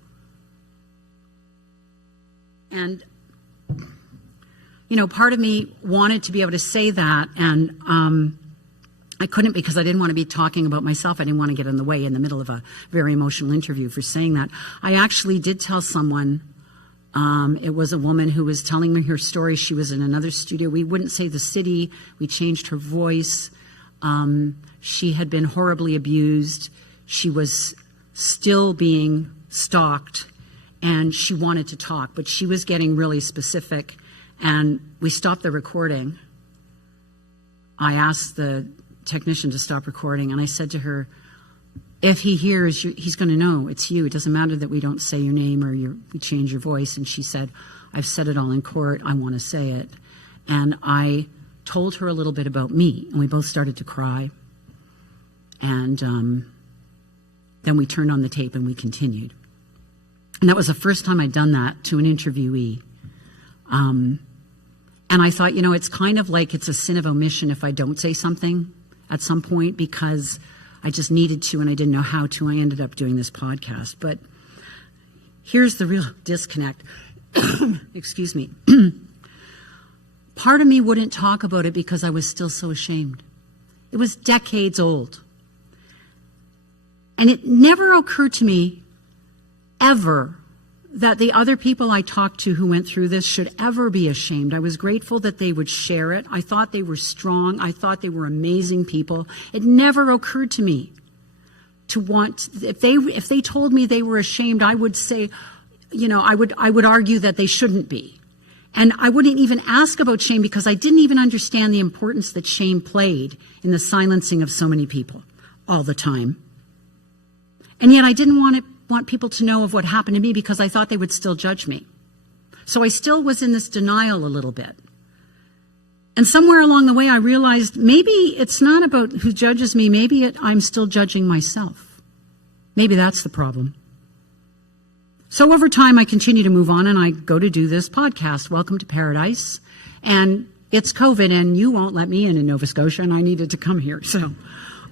And, you know, part of me wanted to be able to say that, and I couldn't because I didn't want to be talking about myself. I didn't want to get in the way in the middle of a very emotional interview for saying that. I actually did tell someone. It was a woman who was telling me her story. She was in another studio. We wouldn't say the city. We changed her voice. She had been horribly abused. She was still being stalked, and she wanted to talk, but she was getting really specific, and we stopped the recording. I asked the technician to stop recording, and I said to her, if he hears, he's going to know it's you. It doesn't matter that we don't say your name or we change your voice. And she said, I've said it all in court. I want to say it. And I told her a little bit about me, and we both started to cry. And then we turned on the tape and we continued. And that was the first time I'd done that to an interviewee. And I thought, you know, it's kind of like it's a sin of omission if I don't say something at some point, because I just needed to and I didn't know how to. I ended up doing this podcast. But here's the real disconnect. Excuse me. Part of me wouldn't talk about it because I was still so ashamed. It was decades old. And it never occurred to me ever that the other people I talked to who went through this should ever be ashamed. I was grateful that they would share it. I thought they were strong. I thought they were amazing people. It never occurred to me to want, if they told me they were ashamed, I would say, I would argue that they shouldn't be. And I wouldn't even ask about shame because I didn't even understand the importance that shame played in the silencing of so many people all the time. And yet I didn't want people to know of what happened to me because I thought they would still judge me. So I still was in this denial a little bit. And somewhere along the way I realized maybe it's not about who judges me, maybe I'm still judging myself. Maybe that's the problem. So over time I continue to move on and I go to do this podcast, Welcome to Paradise. And it's COVID and you won't let me in Nova Scotia and I needed to come here. So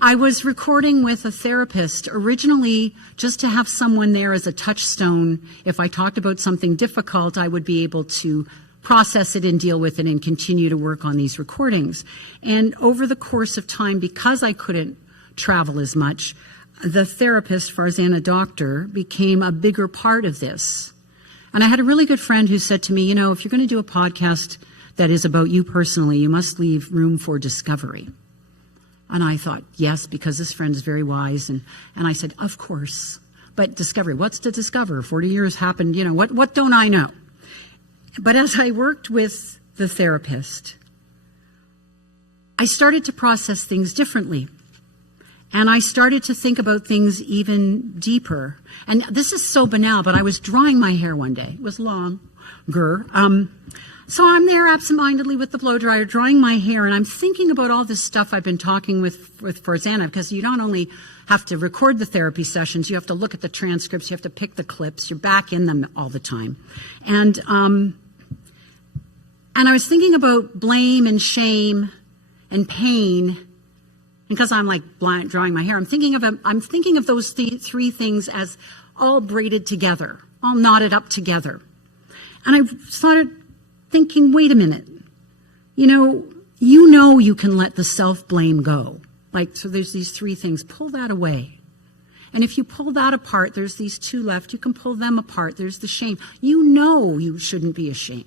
I was recording with a therapist originally just to have someone there as a touchstone. If I talked about something difficult, I would be able to process it and deal with it and continue to work on these recordings. And over the course of time, because I couldn't travel as much, the therapist, Farzana Doctor, became a bigger part of this. And I had a really good friend who said to me, if you're going to do a podcast that is about you personally, you must leave room for discovery. And I thought, yes, because this friend is very wise. And I said, of course. But discovery, what's to discover? 40 years happened, what don't I know? But as I worked with the therapist, I started to process things differently. And I started to think about things even deeper. And this is so banal, but I was drying my hair one day. It was longer. So I'm there absentmindedly with the blow dryer, drying my hair, and I'm thinking about all this stuff I've been talking with Farzana, because you not only have to record the therapy sessions, you have to look at the transcripts, you have to pick the clips, you're back in them all the time. And I was thinking about blame and shame and pain. Because I'm like drawing my hair, I'm thinking of those three things as all braided together, all knotted up together. And I started thinking, wait a minute, you can let the self-blame go. So there's these three things, pull that away. And if you pull that apart, there's these two left, you can pull them apart, there's the shame. You shouldn't be ashamed.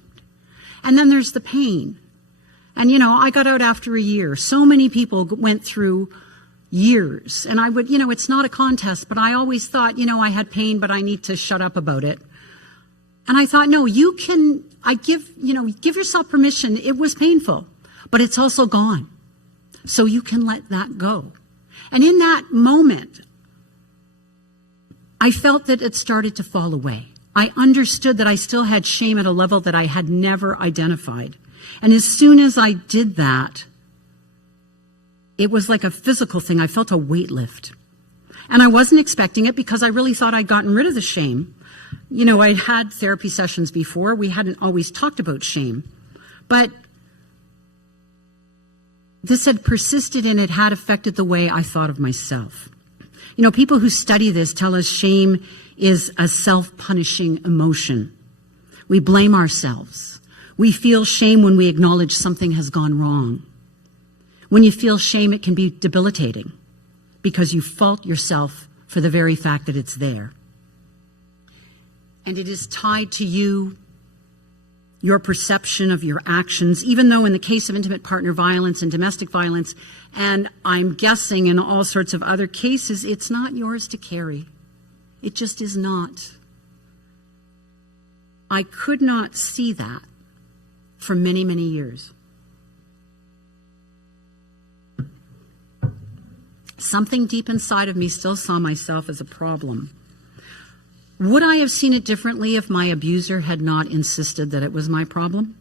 And then there's the pain. And, I got out after a year. So many people went through years. And I would, it's not a contest, but I always thought, I had pain, but I need to shut up about it. And I thought, no, give yourself permission. It was painful, but it's also gone. So you can let that go. And in that moment, I felt that it started to fall away. I understood that I still had shame at a level that I had never identified. And as soon as I did that, it was like a physical thing. I felt a weight lift. And I wasn't expecting it because I really thought I'd gotten rid of the shame. I'd had therapy sessions before. We hadn't always talked about shame. But this had persisted and it had affected the way I thought of myself. People who study this tell us shame is a self-punishing emotion. We blame ourselves. We feel shame when we acknowledge something has gone wrong. When you feel shame, it can be debilitating because you fault yourself for the very fact that it's there. And it is tied to your perception of your actions, even though in the case of intimate partner violence and domestic violence, and I'm guessing in all sorts of other cases, it's not yours to carry. It just is not. I could not see that for many, many years. Something deep inside of me still saw myself as a problem. Would I have seen it differently if my abuser had not insisted that it was my problem?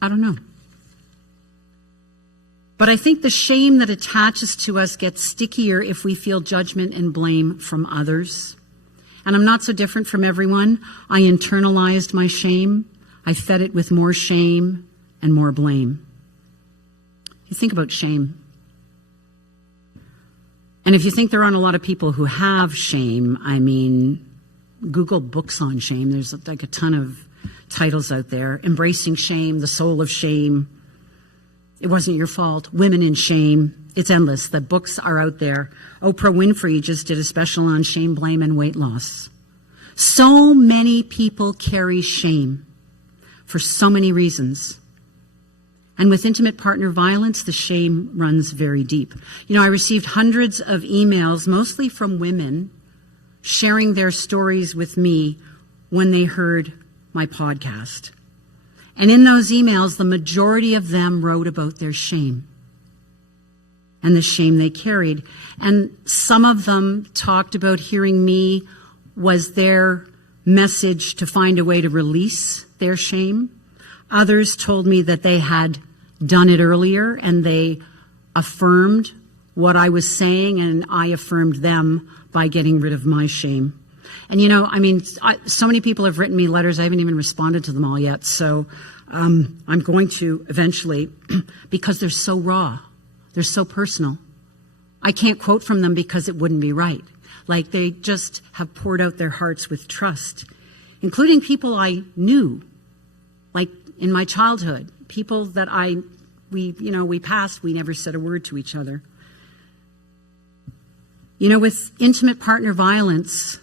I don't know. But I think the shame that attaches to us gets stickier if we feel judgment and blame from others. And I'm not so different from everyone. I internalized my shame. I fed it with more shame and more blame. You think about shame. And if you think there aren't a lot of people who have shame, Google books on shame. There's like a ton of titles out there. Embracing Shame, The Soul of Shame. It Wasn't Your Fault. Women in Shame. It's endless. The books are out there. Oprah Winfrey just did a special on shame, blame, and weight loss. So many people carry shame for so many reasons. And with intimate partner violence, the shame runs very deep. I received hundreds of emails, mostly from women, sharing their stories with me when they heard my podcast. And in those emails, the majority of them wrote about their shame and the shame they carried. And some of them talked about hearing me was their message to find a way to release their shame. Others told me that they had done it earlier and they affirmed what I was saying, and I affirmed them by getting rid of my shame. And so many people have written me letters. I haven't even responded to them all yet. So I'm going to eventually, because they're so raw. They're so personal. I can't quote from them because it wouldn't be right. Like, they just have poured out their hearts with trust, including people I knew, like in my childhood, people that we passed, we never said a word to each other. With intimate partner violence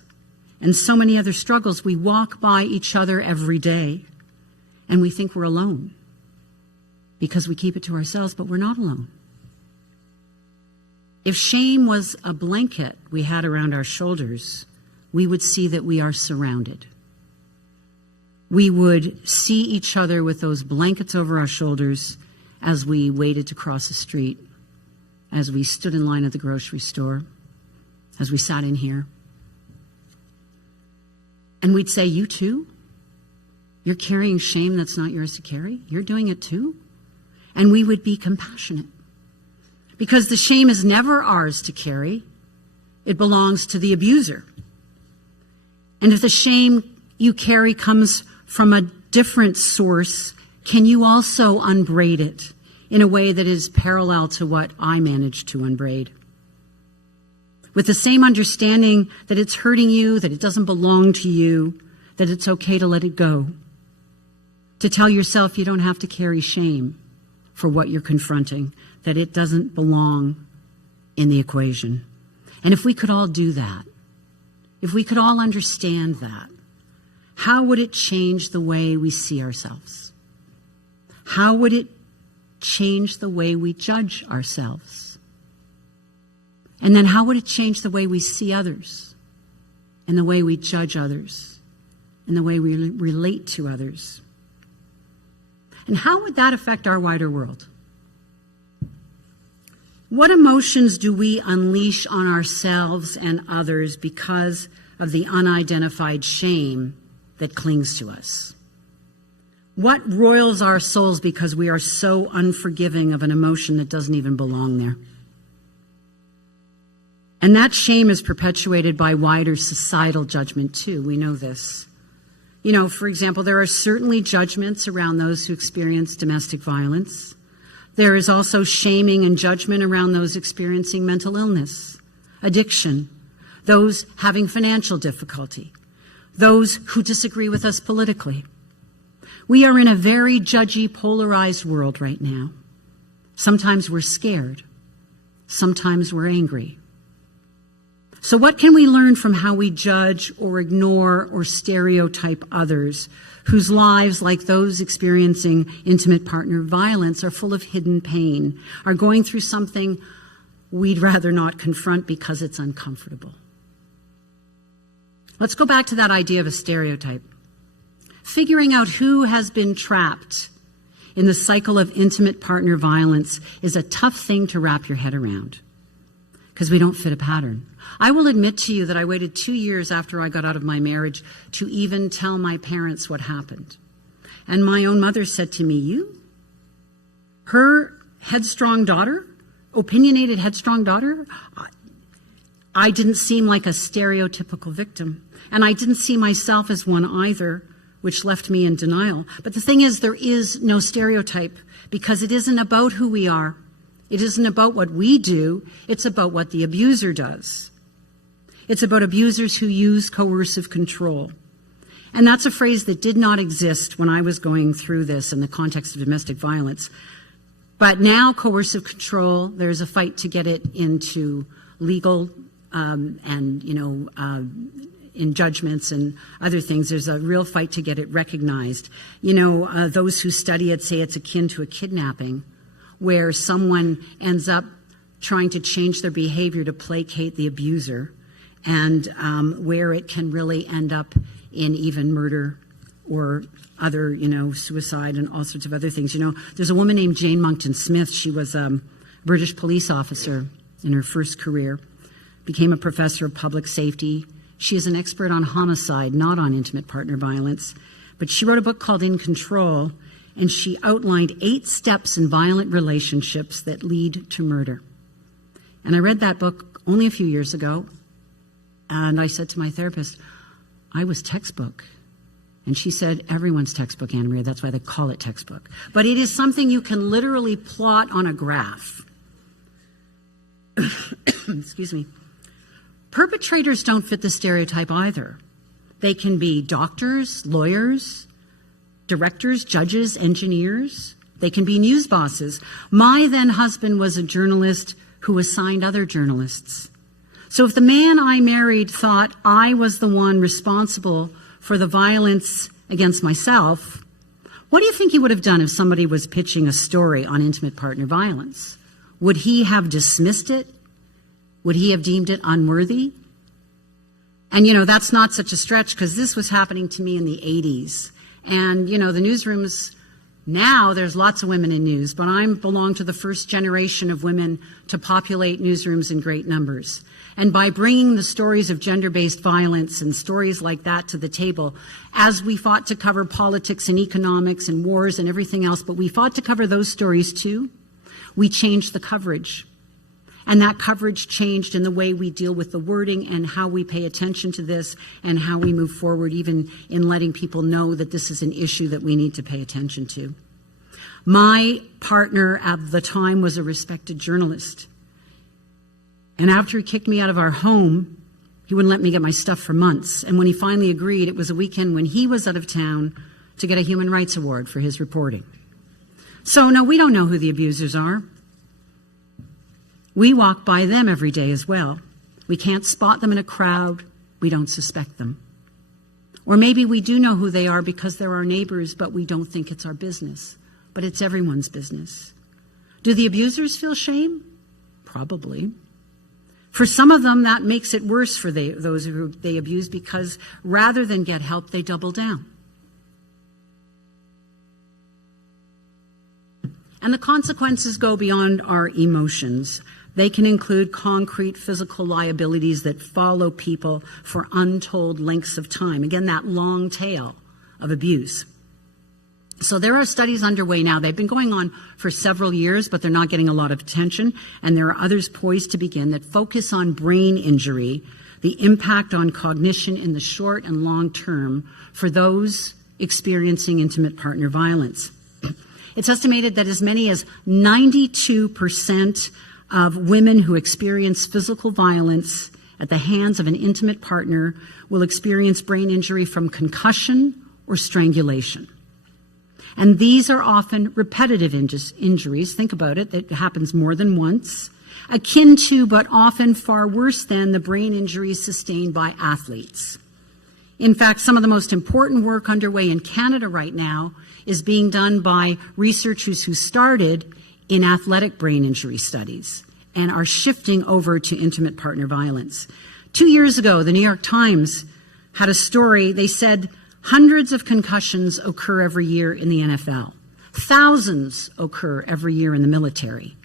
and so many other struggles, we walk by each other every day and we think we're alone because we keep it to ourselves, but we're not alone. If shame was a blanket we had around our shoulders, we would see that we are surrounded. We would see each other with those blankets over our shoulders as we waited to cross the street, as we stood in line at the grocery store, as we sat in here. And we'd say, you too? You're carrying shame that's not yours to carry? You're doing it too? And we would be compassionate. Because the shame is never ours to carry. It belongs to the abuser. And if the shame you carry comes from a different source, can you also unbraid it in a way that is parallel to what I managed to unbraid? With the same understanding that it's hurting you, that it doesn't belong to you, that it's okay to let it go. To tell yourself you don't have to carry shame for what you're confronting, that it doesn't belong in the equation. And if we could all do that, if we could all understand that, how would it change the way we see ourselves? How would it change the way we judge ourselves? And then how would it change the way we see others, and the way we judge others, and the way we relate to others? And how would that affect our wider world? What emotions do we unleash on ourselves and others because of the unidentified shame that clings to us? What roils our souls because we are so unforgiving of an emotion that doesn't even belong there? And that shame is perpetuated by wider societal judgment too. We know this. For example, there are certainly judgments around those who experience domestic violence. There is also shaming and judgment around those experiencing mental illness, addiction, those having financial difficulty, those who disagree with us politically. We are in a very judgy, polarized world right now. Sometimes we're scared. Sometimes we're angry. So what can we learn from how we judge or ignore or stereotype others whose lives, like those experiencing intimate partner violence, are full of hidden pain, are going through something we'd rather not confront because it's uncomfortable? Let's go back to that idea of a stereotype. Figuring out who has been trapped in the cycle of intimate partner violence is a tough thing to wrap your head around because we don't fit a pattern. I will admit to you that I waited 2 years after I got out of my marriage to even tell my parents what happened. And my own mother said to me, "You? Her headstrong daughter? Opinionated headstrong daughter?" I didn't seem like a stereotypical victim. And I didn't see myself as one either, which left me in denial. But the thing is, there is no stereotype because it isn't about who we are. It isn't about what we do. It's about what the abuser does. It's about abusers who use coercive control. And that's a phrase that did not exist when I was going through this in the context of domestic violence. But now coercive control, there's a fight to get it into legal and, in judgments and other things. There's a real fight to get it recognized. Those who study it say it's akin to a kidnapping, where someone ends up trying to change their behavior to placate the abuser, and where it can really end up in even murder or other, suicide and all sorts of other things. There's a woman named Jane Monckton Smith. She was a British police officer in her first career, became a professor of public safety. She is an expert on homicide, not on intimate partner violence. But she wrote a book called In Control, and she outlined 8 steps in violent relationships that lead to murder. And I read that book only a few years ago, and I said to my therapist, I was textbook. And she said, everyone's textbook, Anna Maria. That's why they call it textbook. But it is something you can literally plot on a graph. Excuse me. Perpetrators don't fit the stereotype either. They can be doctors, lawyers, directors, judges, engineers. They can be news bosses. My then husband was a journalist who assigned other journalists. So if the man I married thought I was the one responsible for the violence against myself, what do you think he would have done if somebody was pitching a story on intimate partner violence? Would he have dismissed it? Would he have deemed it unworthy? And, that's not such a stretch, because this was happening to me in the 80s. And, the newsrooms, now there's lots of women in news, but I belong to the first generation of women to populate newsrooms in great numbers. And by bringing the stories of gender-based violence and stories like that to the table, as we fought to cover politics and economics and wars and everything else, but we fought to cover those stories too, we changed the coverage. And that coverage changed in the way we deal with the wording and how we pay attention to this and how we move forward, even in letting people know that this is an issue that we need to pay attention to. My partner at the time was a respected journalist. And after he kicked me out of our home, he wouldn't let me get my stuff for months. And when he finally agreed, it was a weekend when he was out of town to get a Human Rights Award for his reporting. So, no, we don't know who the abusers are. We walk by them every day as well. We can't spot them in a crowd. We don't suspect them. Or maybe we do know who they are because they're our neighbors, but we don't think it's our business. But it's everyone's business. Do the abusers feel shame? Probably. For some of them, that makes it worse for those who they abuse, because rather than get help, they double down. And the consequences go beyond our emotions. They can include concrete physical liabilities that follow people for untold lengths of time. Again, that long tail of abuse. So there are studies underway now. They've been going on for several years, but they're not getting a lot of attention. And there are others poised to begin that focus on brain injury, the impact on cognition in the short and long term for those experiencing intimate partner violence. It's estimated that as many as 92% of women who experience physical violence at the hands of an intimate partner will experience brain injury from concussion or strangulation. And these are often repetitive injuries. Think about it. That happens more than once. Akin to, but often far worse than, the brain injuries sustained by athletes. In fact, some of the most important work underway in Canada right now is being done by researchers who started in athletic brain injury studies and are shifting over to intimate partner violence. 2 years ago, the New York Times had a story. They said hundreds of concussions occur every year in the NFL. Thousands occur every year in the military.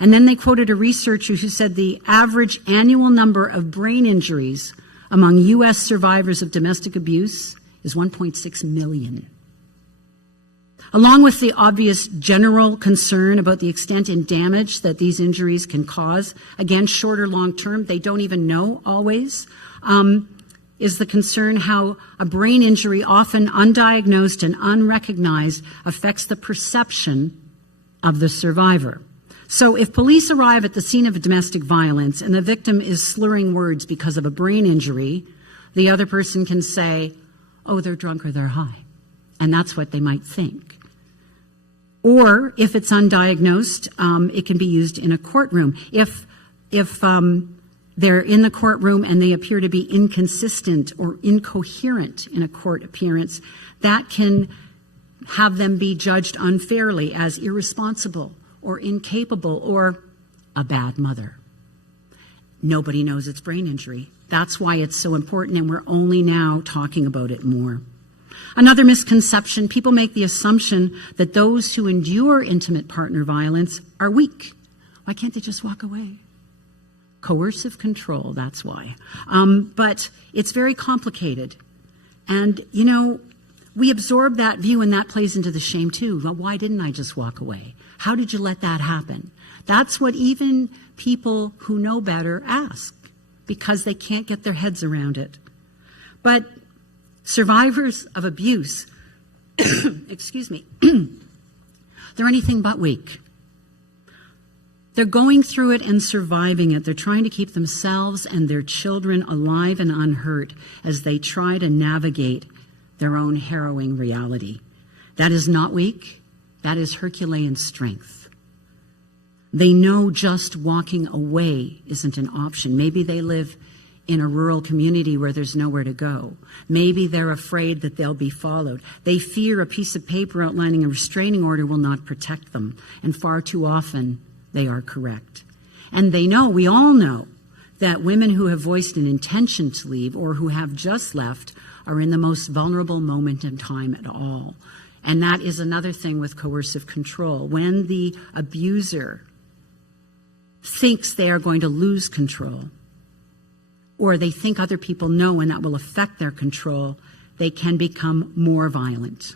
And then they quoted a researcher who said the average annual number of brain injuries among U.S. survivors of domestic abuse is 1.6 million. Along with the obvious general concern about the extent and damage that these injuries can cause, again, short or long term, they don't even know always, is the concern how a brain injury, often undiagnosed and unrecognized, affects the perception of the survivor. So if police arrive at the scene of domestic violence and the victim is slurring words because of a brain injury, the other person can say, oh, they're drunk or they're high. And that's what they might think. Or if it's undiagnosed, it can be used in a courtroom. If they're in the courtroom and they appear to be inconsistent or incoherent in a court appearance, that can have them be judged unfairly as irresponsible or incapable or a bad mother. Nobody knows it's brain injury. That's why it's so important, and we're only now talking about it more. Another misconception, people make the assumption that those who endure intimate partner violence are weak. Why can't they just walk away? Coercive control, that's why. But it's very complicated. And, you know, we absorb that view and that plays into the shame too. Well, why didn't I just walk away? How did you let that happen? That's what even people who know better ask, because they can't get their heads around it. But survivors of abuse, excuse me, they're anything but weak. They're going through it and surviving it. They're trying to keep themselves and their children alive and unhurt as they try to navigate their own harrowing reality. That is not weak. That is Herculean strength. They know just walking away isn't an option. Maybe they live in a rural community where there's nowhere to go. Maybe they're afraid that they'll be followed. They fear a piece of paper outlining a restraining order will not protect them. And far too often, they are correct. And they know, we all know, that women who have voiced an intention to leave or who have just left are in the most vulnerable moment in time at all. And that is another thing with coercive control. When the abuser thinks they are going to lose control, or they think other people know and that will affect their control, they can become more violent.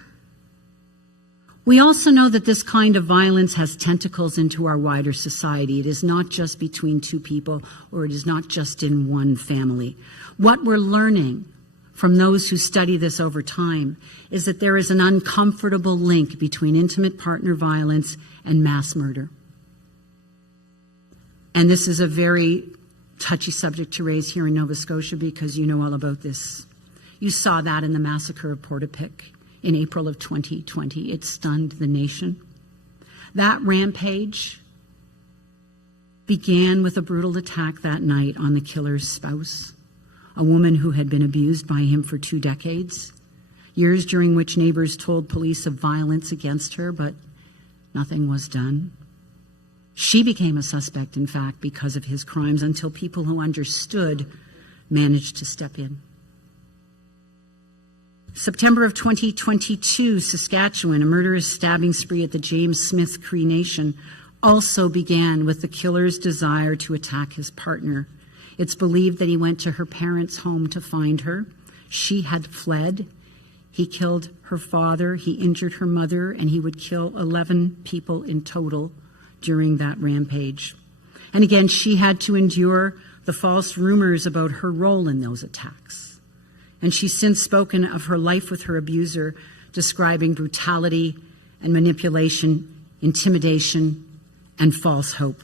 We also know that this kind of violence has tentacles into our wider society. It is not just between two people, or it is not just in one family. What we're learning from those who study this over time is that there is an uncomfortable link between intimate partner violence and mass murder. And this is a very touchy subject to raise here in Nova Scotia because you know all about this. You saw that in the massacre of Portapique in April of 2020. It stunned the nation. That rampage began with a brutal attack that night on the killer's spouse, a woman who had been abused by him for 2 decades, years during which neighbors told police of violence against her, but nothing was done. She became a suspect, in fact, because of his crimes until people who understood managed to step in. September of 2022, Saskatchewan, a murderous stabbing spree at the James Smith Cree Nation, also began with the killer's desire to attack his partner. It's believed that he went to her parents' home to find her. She had fled. He killed her father, he injured her mother, and he would kill 11 people in total during that rampage. And again, she had to endure the false rumors about her role in those attacks. And she's since spoken of her life with her abuser, describing brutality and manipulation, intimidation, and false hope.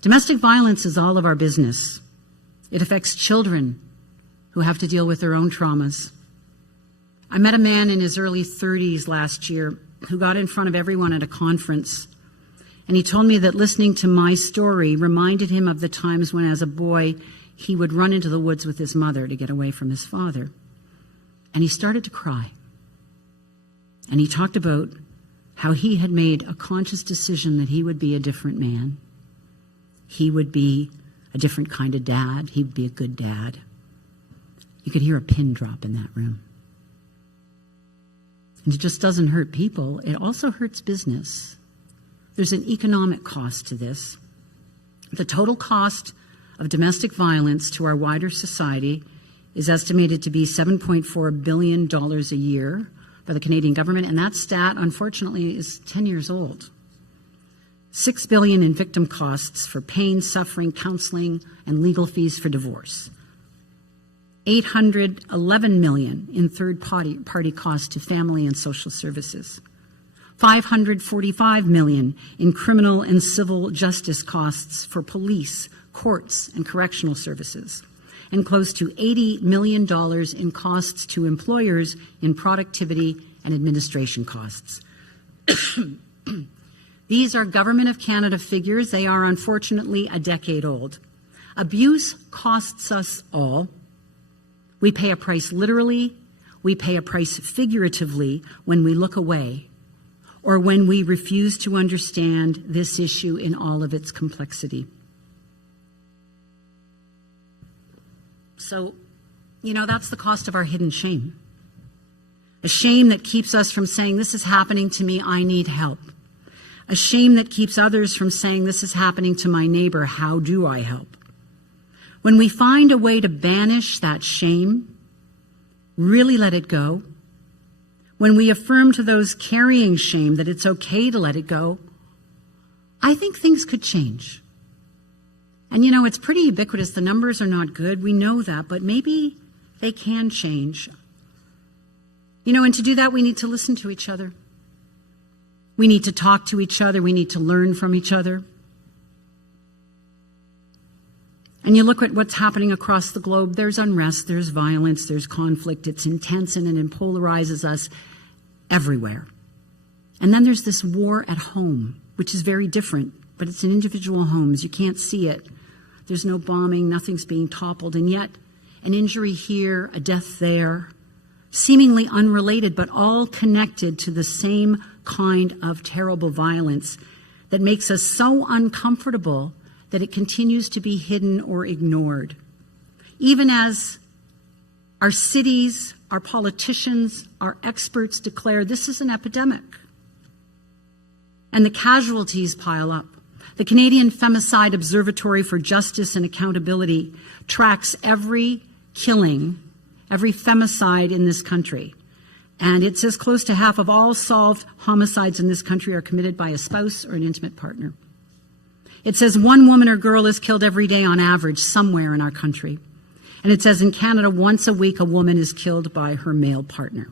Domestic violence is all of our business. It affects children who have to deal with their own traumas. I met a man in his early 30s last year who got in front of everyone at a conference, and he told me that listening to my story reminded him of the times when, as a boy, he would run into the woods with his mother to get away from his father. And he started to cry. And he talked about how he had made a conscious decision that he would be a different man. He would be a different kind of dad. He would be a good dad. You could hear a pin drop in that room. And it just doesn't hurt people. It also hurts business. There's an economic cost to this. The total cost of domestic violence to our wider society is estimated to be $7.4 billion a year by the Canadian government, and that stat, unfortunately, is 10 years old. $6 billion in victim costs for pain, suffering, counseling, and legal fees for divorce. $811 million in third-party costs to family and social services. $545 million in criminal and civil justice costs for police, courts, and correctional services, and close to $80 million in costs to employers in productivity and administration costs. These are Government of Canada figures. They are unfortunately a decade old. Abuse costs us all. We pay a price literally. We pay a price figuratively when we look away or when we refuse to understand this issue in all of its complexity. So, that's the cost of our hidden shame. A shame that keeps us from saying, this is happening to me, I need help. A shame that keeps others from saying, this is happening to my neighbor, how do I help? When we find a way to banish that shame, really let it go, when we affirm to those carrying shame that it's okay to let it go, I think things could change. And it's pretty ubiquitous. The numbers are not good. We know that, but maybe they can change. And to do that, we need to listen to each other. We need to talk to each other. We need to learn from each other. And you look at what's happening across the globe. There's unrest, there's violence, there's conflict. It's intense and it polarizes us everywhere. And then there's this war at home, which is very different, but it's in individual homes. You can't see it. There's no bombing, nothing's being toppled, and yet an injury here, a death there, seemingly unrelated, but all connected to the same kind of terrible violence that makes us so uncomfortable that it continues to be hidden or ignored. Even as our cities, our politicians, our experts declare this is an epidemic. And the casualties pile up. The Canadian Femicide Observatory for Justice and Accountability tracks every killing, every femicide in this country. And it says close to half of all solved homicides in this country are committed by a spouse or an intimate partner. It says one woman or girl is killed every day on average somewhere in our country. And it says in Canada, once a week, a woman is killed by her male partner.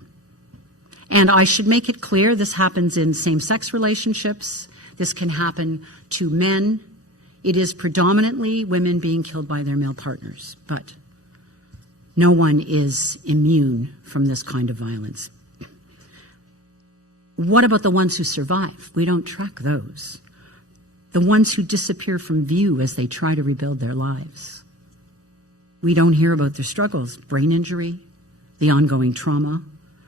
And I should make it clear, this happens in same-sex relationships. This can happen to men. It is predominantly women being killed by their male partners. But no one is immune from this kind of violence. What about the ones who survive? We don't track those. The ones who disappear from view as they try to rebuild their lives. We don't hear about their struggles, brain injury, the ongoing trauma,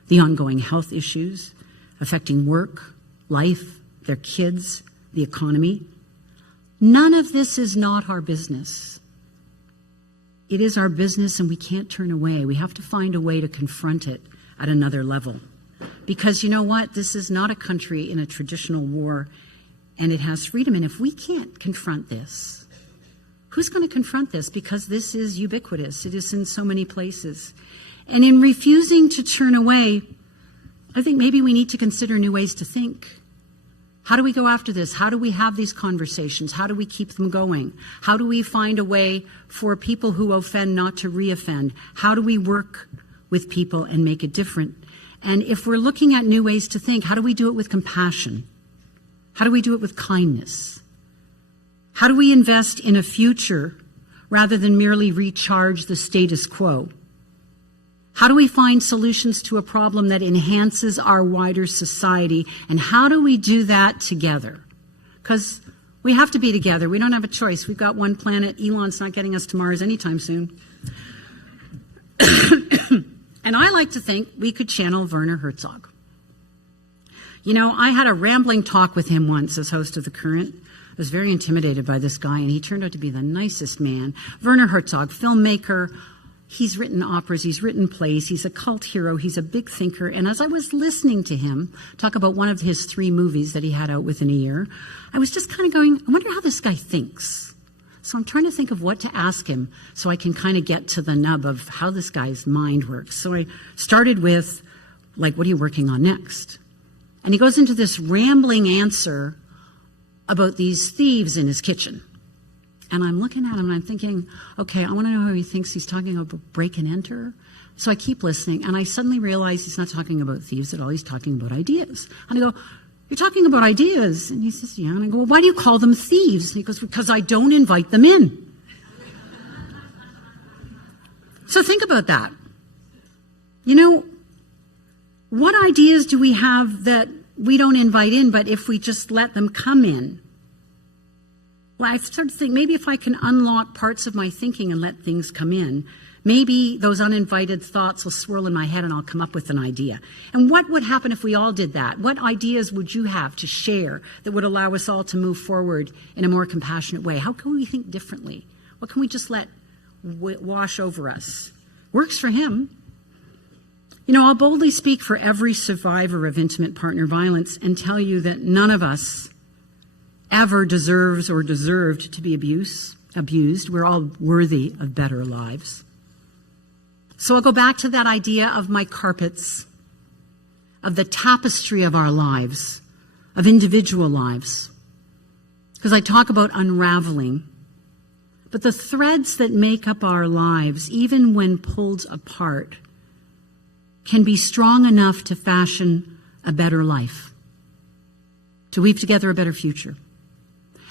the ongoing health issues affecting work, life, their kids, the economy. None of this is not our business. It is our business and we can't turn away. We have to find a way to confront it at another level. Because you know what? This is not a country in a traditional war and it has freedom. And if we can't confront this, who's going to confront this? Because this is ubiquitous. It is in so many places. And in refusing to turn away, I think maybe we need to consider new ways to think. How do we go after this? How do we have these conversations? How do we keep them going? How do we find a way for people who offend not to reoffend? How do we work with people and make it different? And if we're looking at new ways to think, how do we do it with compassion? How do we do it with kindness? How do we invest in a future rather than merely recharge the status quo? How do we find solutions to a problem that enhances our wider society? And how do we do that together? Because we have to be together. We don't have a choice. We've got one planet. Elon's not getting us to Mars anytime soon. And I like to think we could channel Werner Herzog. I had a rambling talk with him once as host of The Current. I was very intimidated by this guy, and he turned out to be the nicest man. Werner Herzog, filmmaker. He's written operas, he's written plays, he's a cult hero, he's a big thinker. And as I was listening to him talk about one of his 3 movies that he had out within a year, I was just kind of going, I wonder how this guy thinks. So I'm trying to think of what to ask him so I can kind of get to the nub of how this guy's mind works. So I started with, what are you working on next? And he goes into this rambling answer about these thieves in his kitchen. And I'm looking at him and I'm thinking, okay, I want to know how he thinks he's talking about break and enter. So I keep listening and I suddenly realize he's not talking about thieves at all. He's talking about ideas. And I go, you're talking about ideas? And he says, yeah. And I go, well, why do you call them thieves? And he goes, because I don't invite them in. So think about that. What ideas do we have that we don't invite in, but if we just let them come in. Well, I started to think, maybe if I can unlock parts of my thinking and let things come in, maybe those uninvited thoughts will swirl in my head and I'll come up with an idea. And what would happen if we all did that? What ideas would you have to share that would allow us all to move forward in a more compassionate way? How can we think differently? What can we just let wash over us? Works for him. You know, I'll boldly speak for every survivor of intimate partner violence and tell you that none of us ever deserves or deserved to be abused. We're all worthy of better lives. So I'll go back to that idea of my carpets, of the tapestry of our lives, of individual lives. Because I talk about unraveling. But the threads that make up our lives, even when pulled apart, can be strong enough to fashion a better life, to weave together a better future.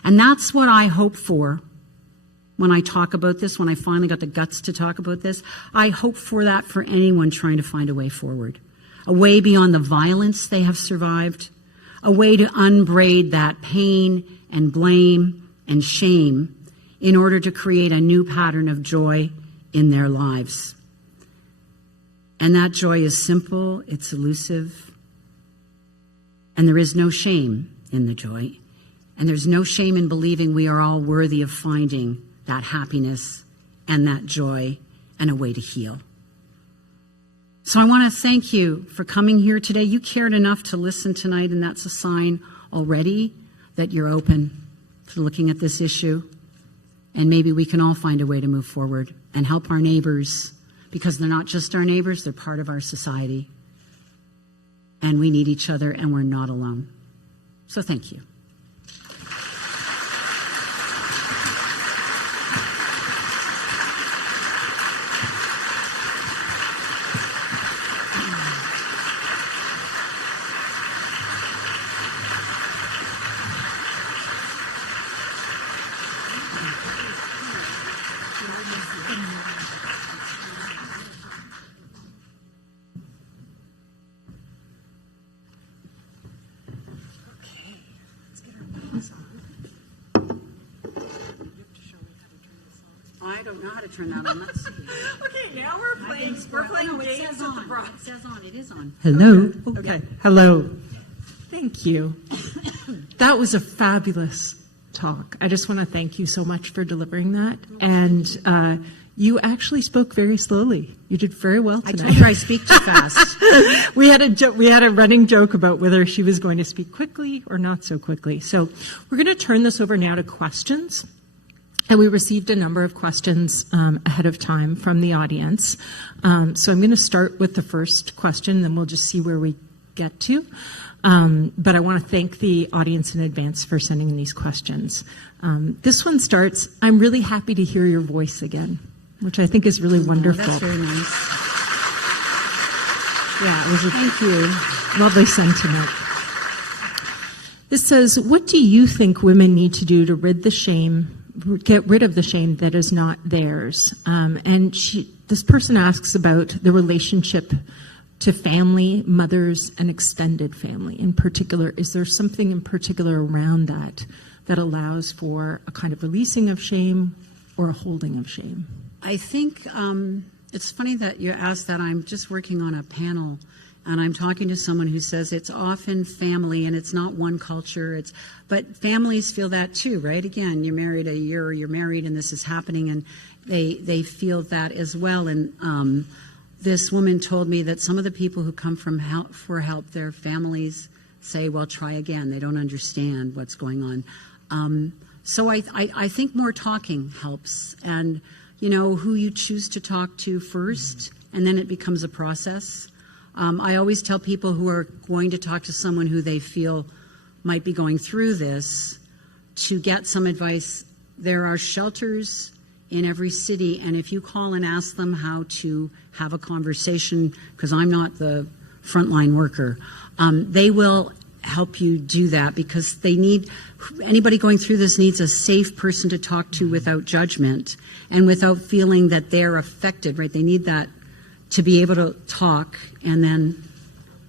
And that's what I hope for when I talk about this, when I finally got the guts to talk about this. I hope for that for anyone trying to find a way forward, a way beyond the violence they have survived, a way to unbraid that pain and blame and shame in order to create a new pattern of joy in their lives. And that joy is simple, it's elusive, and there is no shame in the joy. And there's no shame in believing we are all worthy of finding that happiness and that joy and a way to heal. So I want to thank you for coming here today. You cared enough to listen tonight, and that's a sign already that you're open to looking at this issue. And maybe we can all find a way to move forward and help our neighbors, because they're not just our neighbors, they're part of our society. And we need each other, and we're not alone. So thank you. I don't know how to turn that on. Let's see. Okay, now we're playing games with the bride. It says on. It is on. Hello. Okay. Hello. Thank you. That was a fabulous talk. I just want to thank you so much for delivering that. And you actually spoke very slowly. You did very well tonight. I told her I speak too fast. We had a running joke about whether she was going to speak quickly or not so quickly. So we're going to turn this over now to questions. And we received a number of questions ahead of time from the audience. So I'm going to start with the first question, then we'll just see where we get to. But I want to thank the audience in advance for sending these questions. This one starts, I'm really happy to hear your voice again, which I think is really wonderful. That's very nice. Yeah, it was thank you. Lovely sentiment. This says, what do you think women need to do to get rid of the shame that is not theirs? And this person asks about the relationship to family, mothers, and extended family in particular. Is there something in particular around that allows for a kind of releasing of shame or a holding of shame? I think it's funny that you asked that. I'm just working on a panel, and I'm talking to someone who says it's often family, and it's not one culture. But families feel that too, right? Again, you're married a year, or you're married, and this is happening, and they feel that as well. And this woman told me that some of the people who come for help, their families say, well, try again. They don't understand what's going on. So I think more talking helps. And, you know, who you choose to talk to first, and then it becomes a process. I always tell people who are going to talk to someone who they feel might be going through this to get some advice. There are shelters in every city, and if you call and ask them how to have a conversation, because I'm not the frontline worker, they will help you do that, because anybody going through this needs a safe person to talk to without judgment and without feeling that they're affected, right? They need that to be able to talk and then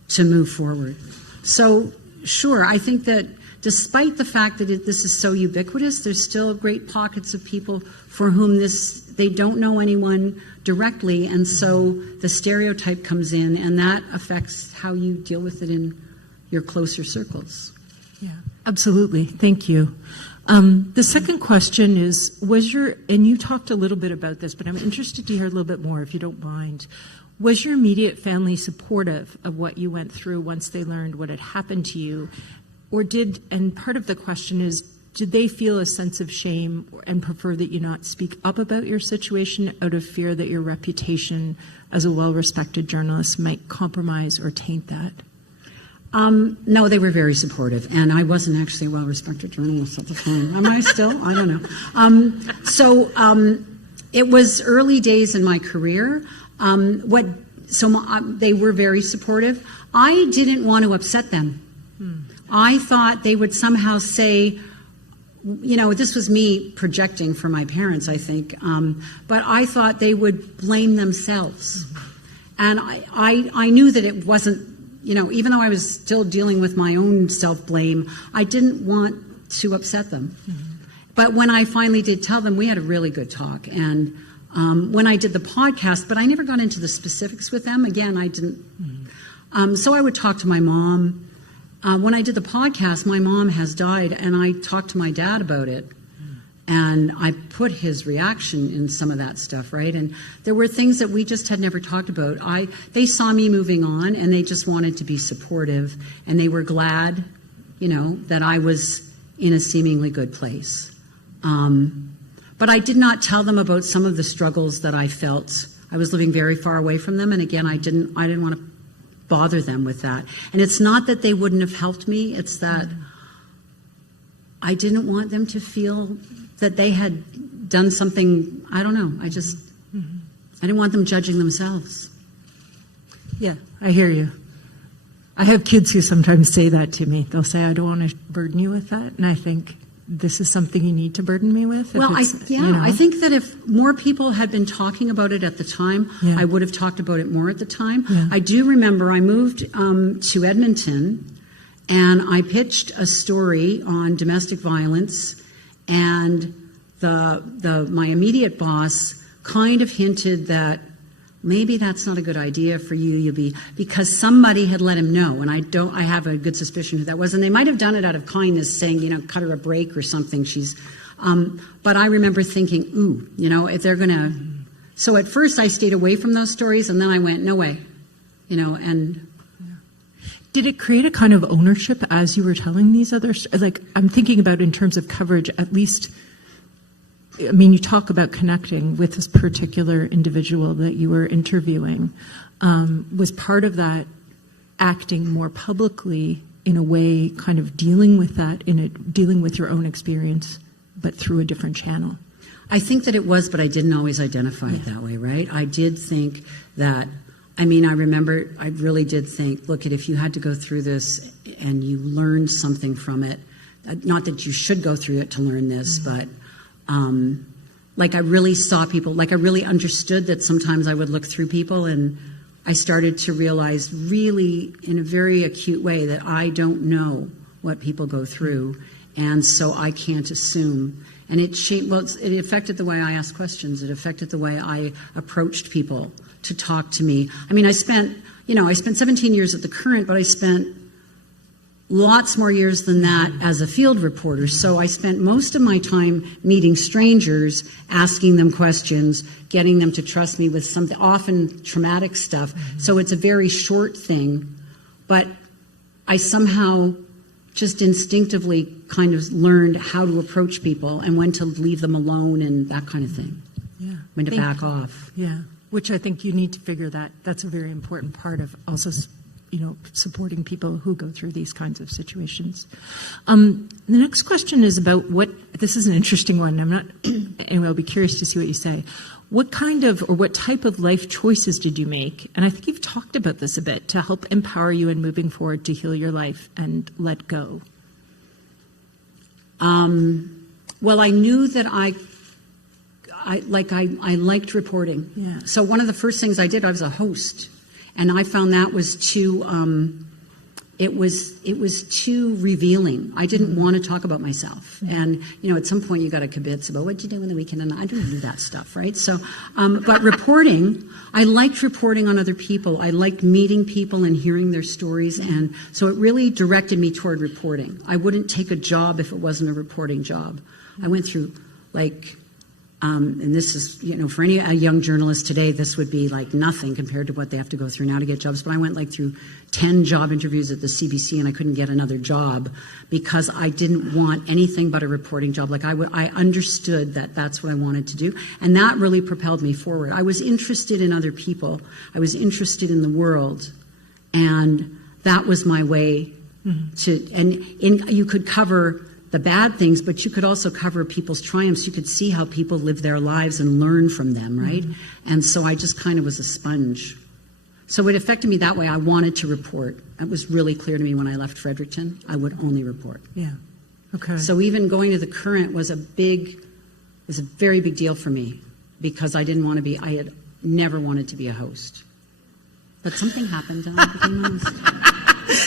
to move forward. So Sure. I think that despite the fact that this is so ubiquitous, there's still great pockets of people for whom they don't know anyone directly, and so the stereotype comes in, and that affects how you deal with it in your closer circles. Yeah, absolutely. Thank you. The second question is, and you talked a little bit about this, but I'm interested to hear a little bit more, if you don't mind. Was your immediate family supportive of what you went through once they learned what had happened to you? And part of the question is, did they feel a sense of shame and prefer that you not speak up about your situation out of fear that your reputation as a well-respected journalist might compromise or taint that? No, they were very supportive, and I wasn't actually a well-respected journalist at the time. Am I still? I don't know. It was early days in my career. They were very supportive. I didn't want to upset them. I thought they would somehow say, this was me projecting for my parents, I think, but I thought they would blame themselves. And I knew that it wasn't, even though I was still dealing with my own self-blame, I didn't want to upset them. But when I finally did tell them, we had a really good talk. And when I did the podcast, but I never got into the specifics with them. Again, I didn't. So I would talk to my mom. When I did the podcast, my mom has died, and I talked to my dad about it. And I put his reaction in some of that stuff, right? And there were things that we just had never talked about. They saw me moving on, and they just wanted to be supportive, and they were glad, that I was in a seemingly good place. But I did not tell them about some of the struggles that I felt. I was living very far away from them, and again, I didn't want to bother them with that. And it's not that they wouldn't have helped me, it's that I didn't want them to feel that they had done something, I don't know, I didn't want them judging themselves. Yeah, I hear you. I have kids who sometimes say that to me. They'll say, I don't want to burden you with that. And I think, this is something you need to burden me with? Well, I think that if more people had been talking about it at the time, I would have talked about it more at the time. Yeah. I do remember I moved to Edmonton, and I pitched a story on domestic violence, and my immediate boss kind of hinted that maybe that's not a good idea for you, because somebody had let him know, and I have a good suspicion who that was, and they might have done it out of kindness, saying, cut her a break or something. But I remember thinking, if they're gonna. So at first I stayed away from those stories, and then I went, no way, and. Did it create a kind of ownership as you were telling these others? Like, I'm thinking about in terms of coverage, at least. I mean, you talk about connecting with this particular individual that you were interviewing. Was part of that acting more publicly in a way, kind of dealing with that, dealing with your own experience, but through a different channel? I think that it was, but I didn't always identify it that way, right? I did think that, I remember I really did think, look, if you had to go through this and you learned something from it, not that you should go through it to learn this, but I really saw people, I really understood that sometimes I would look through people, and I started to realize really in a very acute way that I don't know what people go through, and so I can't assume. And it affected the way I asked questions. It affected the way I approached people to talk to me. I spent 17 years at the Current, but I spent lots more years than that as a field reporter. So I spent most of my time meeting strangers, asking them questions, getting them to trust me with something, often traumatic stuff. So it's a very short thing, but I somehow just instinctively kind of learned how to approach people and when to leave them alone and that kind of thing. Yeah. When to back off. Yeah, which I think you need to figure that. That's a very important part of also supporting people who go through these kinds of situations. The next question is about this is an interesting one. Anyway, I'll be curious to see what you say. What type of life choices did you make? And I think you've talked about this a bit, to help empower you in moving forward to heal your life and let go. Well, I knew that I liked reporting. Yeah. So one of the first things I did, I was a host. And I found that was too, it was too revealing. I didn't want to talk about myself. And, at some point you got to kibitz about what you do in the weekend, and I didn't do that stuff, right? So, but reporting, I liked reporting on other people. I liked meeting people and hearing their stories, and so it really directed me toward reporting. I wouldn't take a job if it wasn't a reporting job. I went through, and this is, for a young journalist today, this would be like nothing compared to what they have to go through now to get jobs. But I went through 10 job interviews at the CBC, and I couldn't get another job because I didn't want anything but a reporting job. I understood that that's what I wanted to do, and that really propelled me forward. I was interested in other people. I was interested in the world, and that was my way to. And you could cover the bad things, but you could also cover people's triumphs. You could see how people live their lives and learn from them, right? And so I just kind of was a sponge. So it affected me that way. I wanted to report. It was really clear to me when I left Fredericton, I would only report. Yeah. Okay. So even going to the Current was a very big deal for me because I had never wanted to be a host. But something happened and I became a host.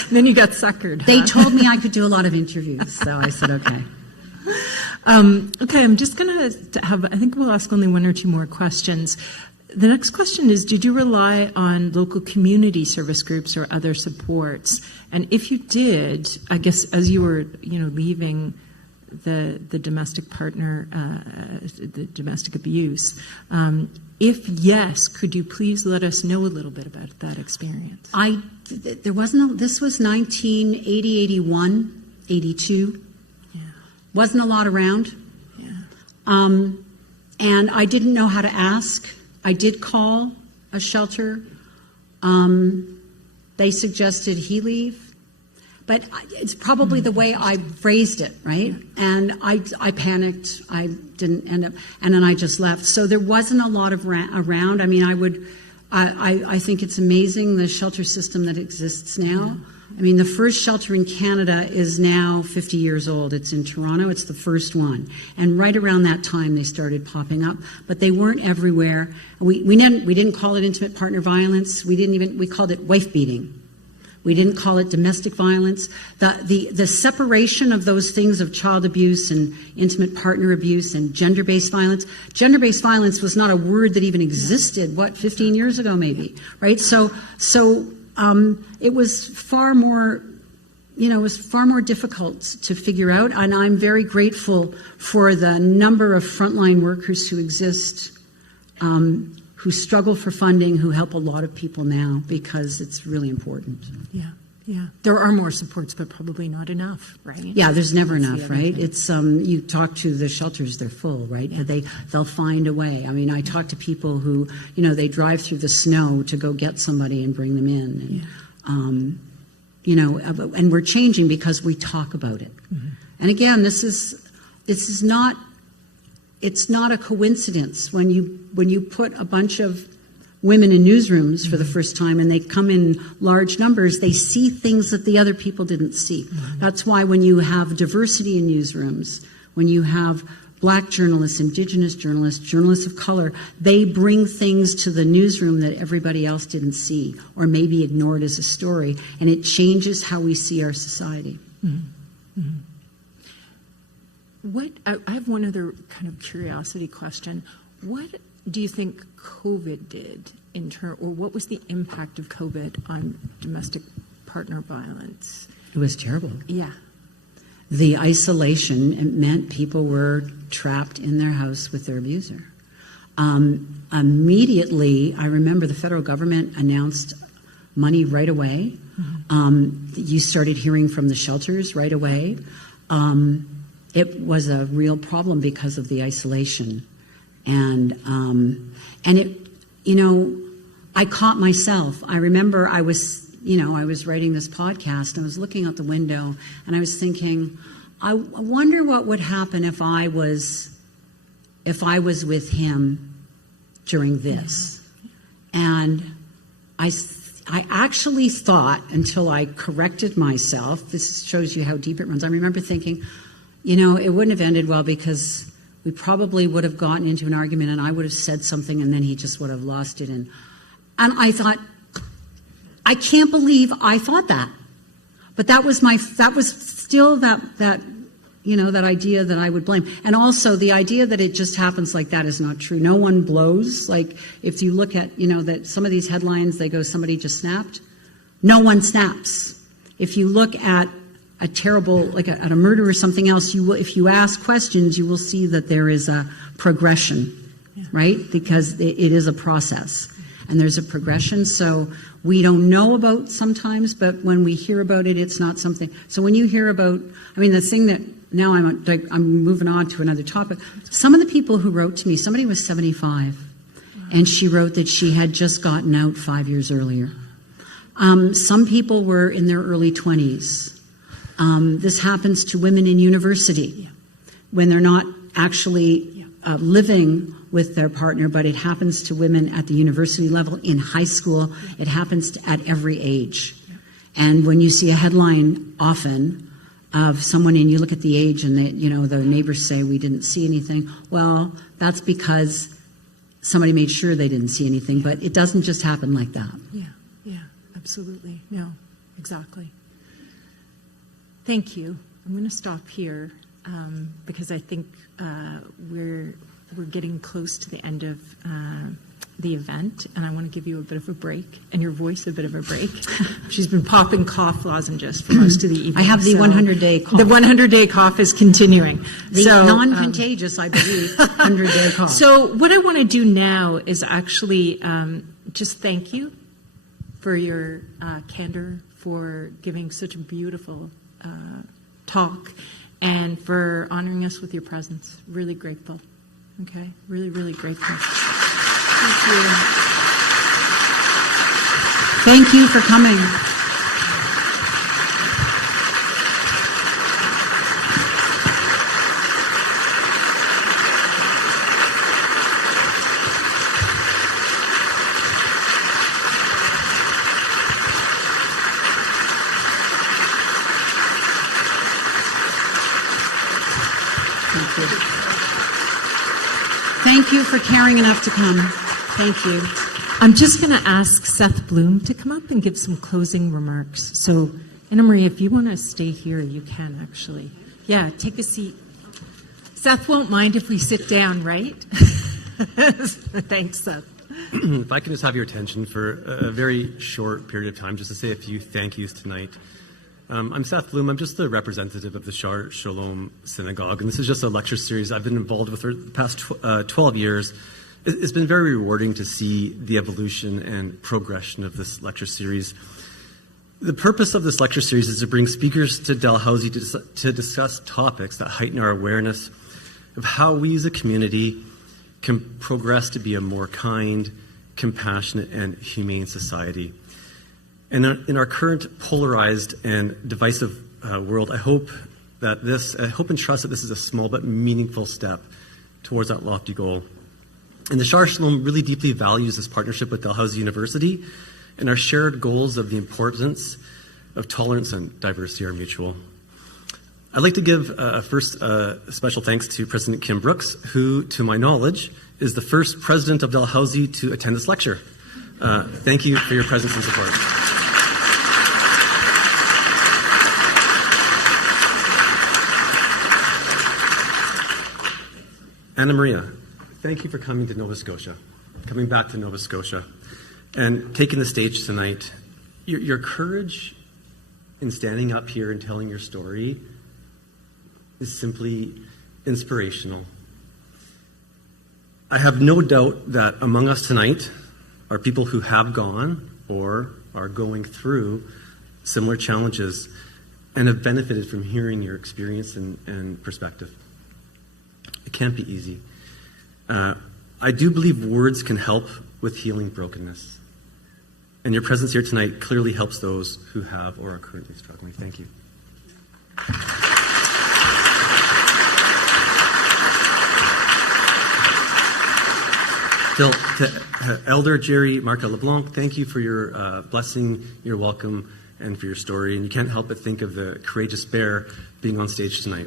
And then you got suckered. They told me I could do a lot of interviews, so I said, okay. Okay, I'm just going to I think we'll ask only one or two more questions. The next question is, did you rely on local community service groups or other supports? And if you did, I guess as you were, leaving the domestic partner, the domestic abuse, if yes, could you please let us know a little bit about that experience? This was 1980, 81, 82. Yeah. Wasn't a lot around. Yeah. And I didn't know how to ask. I did call a shelter. They suggested he leave. But it's probably the way I phrased it, right? And I panicked. I didn't end up, and then I just left. So there wasn't a lot of around. I mean, I think it's amazing the shelter system that exists now. I mean, the first shelter in Canada is now 50 years old. It's in Toronto. It's the first one. And right around that time, they started popping up. But they weren't everywhere. We didn't call it intimate partner violence. We called it wife beating. We didn't call it domestic violence. The separation of those things of child abuse and intimate partner abuse and gender-based violence. Gender-based violence was not a word that even existed, 15 years ago maybe, right? So it was far more, difficult to figure out. And I'm very grateful for the number of frontline workers who exist, who struggle for funding, who help a lot of people now because it's really important. Yeah. There are more supports, but probably not enough, right? Yeah, there's never enough, right? It's you talk to the shelters, they're full, right? Yeah. But they'll find a way. I mean, I talk to people who, they drive through the snow to go get somebody and bring them in. And, and we're changing because we talk about it. Mm-hmm. And again, this is not. It's not a coincidence when you put a bunch of women in newsrooms for the first time and they come in large numbers, they see things that the other people didn't see. Mm-hmm. That's why when you have diversity in newsrooms, when you have Black journalists, Indigenous journalists, journalists of color, they bring things to the newsroom that everybody else didn't see or maybe ignored as a story, and it changes how we see our society. Mm-hmm. Mm-hmm. I have one other kind of curiosity question. What do you think COVID did or what was the impact of COVID on domestic partner violence? It was terrible. Yeah. The isolation, it meant people were trapped in their house with their abuser. Immediately, I remember the federal government announced money right away. Mm-hmm. You started hearing from the shelters right away. It was a real problem because of the isolation. And it, I caught myself. I remember I was writing this podcast and I was looking out the window and I was thinking, I wonder what would happen if I was with him during this. And I actually thought, until I corrected myself, this shows you how deep it runs. I remember thinking, it wouldn't have ended well because we probably would have gotten into an argument and I would have said something and then he just would have lost it. And I thought, I can't believe I thought that. But that was still that idea that I would blame. And also the idea that it just happens like that is not true. No one blows. Like if you look at, that some of these headlines, they go, somebody just snapped. No one snaps. If you look at a terrible, at a murder or something else, if you ask questions, you will see that there is a progression, right? Because it is a process and there's a progression. So we don't know about sometimes, but when we hear about it, it's not something. So when you hear about, the thing that now I'm moving on to another topic. Some of the people who wrote to me, somebody was 75 and she wrote that she had just gotten out 5 years earlier. Some people were in their early 20s. This happens to women in university when they're not actually living with their partner, but it happens to women at the university level, in high school. It happens at every age. And when you see a headline often of someone and you look at the age and the neighbors say, we didn't see anything, well, that's because somebody made sure they didn't see anything, but it doesn't just happen like that. Yeah, absolutely. No, exactly. Thank you. I'm going to stop here because I think we're getting close to the end of the event, and I want to give you a bit of a break, and your voice a bit of a break. She's been popping cough lozenges for most of the evening. I have the 100-day cough. The 100-day cough is continuing. The non-contagious, I believe, 100-day cough. So what I want to do now is actually just thank you for your candor, for giving such a beautiful talk, and for honoring us with your presence. Really grateful. Okay? Really, really grateful. Thank you. Thank you for coming. Thank you for caring enough to come. Thank you. I'm just going to ask Seth Bloom to come up and give some closing remarks. So, Anna Maria, if you want to stay here, you can actually. Yeah, take a seat. Seth won't mind if we sit down, right? Thanks, Seth. If I can just have your attention for a very short period of time, just to say a few thank yous tonight. I'm Seth Bloom. I'm just the representative of the Shaar Shalom Synagogue, and this is just a lecture series I've been involved with for the past 12 years. It's been very rewarding to see the evolution and progression of this lecture series. The purpose of this lecture series is to bring speakers to Dalhousie to discuss topics that heighten our awareness of how we as a community can progress to be a more kind, compassionate, and humane society. And in our current polarized and divisive world, I hope and trust that this is a small but meaningful step towards that lofty goal. And the Shaar Shalom really deeply values this partnership with Dalhousie University, and our shared goals of the importance of tolerance and diversity are mutual. I'd like to give first special thanks to President Kim Brooks, who, to my knowledge, is the first president of Dalhousie to attend this lecture. Thank you for your presence and support. Anna Maria, thank you for coming to Nova Scotia, coming back to Nova Scotia, and taking the stage tonight. Your courage in standing up here and telling your story is simply inspirational. I have no doubt that among us tonight are people who have gone or are going through similar challenges and have benefited from hearing your experience and perspective. It can't be easy. I do believe words can help with healing brokenness. And your presence here tonight clearly helps those who have or are currently struggling. Thank you. To Elder Jerry Marca LeBlanc, thank you for your blessing, your welcome, and for your story. And you can't help but think of the courageous bear being on stage tonight.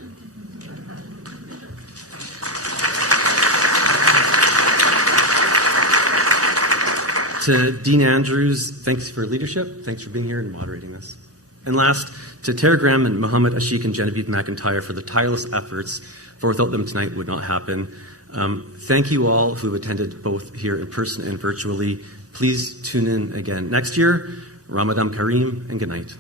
To Dean Andrews, thanks for leadership. Thanks for being here and moderating this. And last, to Tara Graham and Muhammad Ashik and Genevieve McIntyre for the tireless efforts, for without them tonight would not happen. Thank you all who have attended both here in person and virtually. Please tune in again next year. Ramadan Kareem, and good night.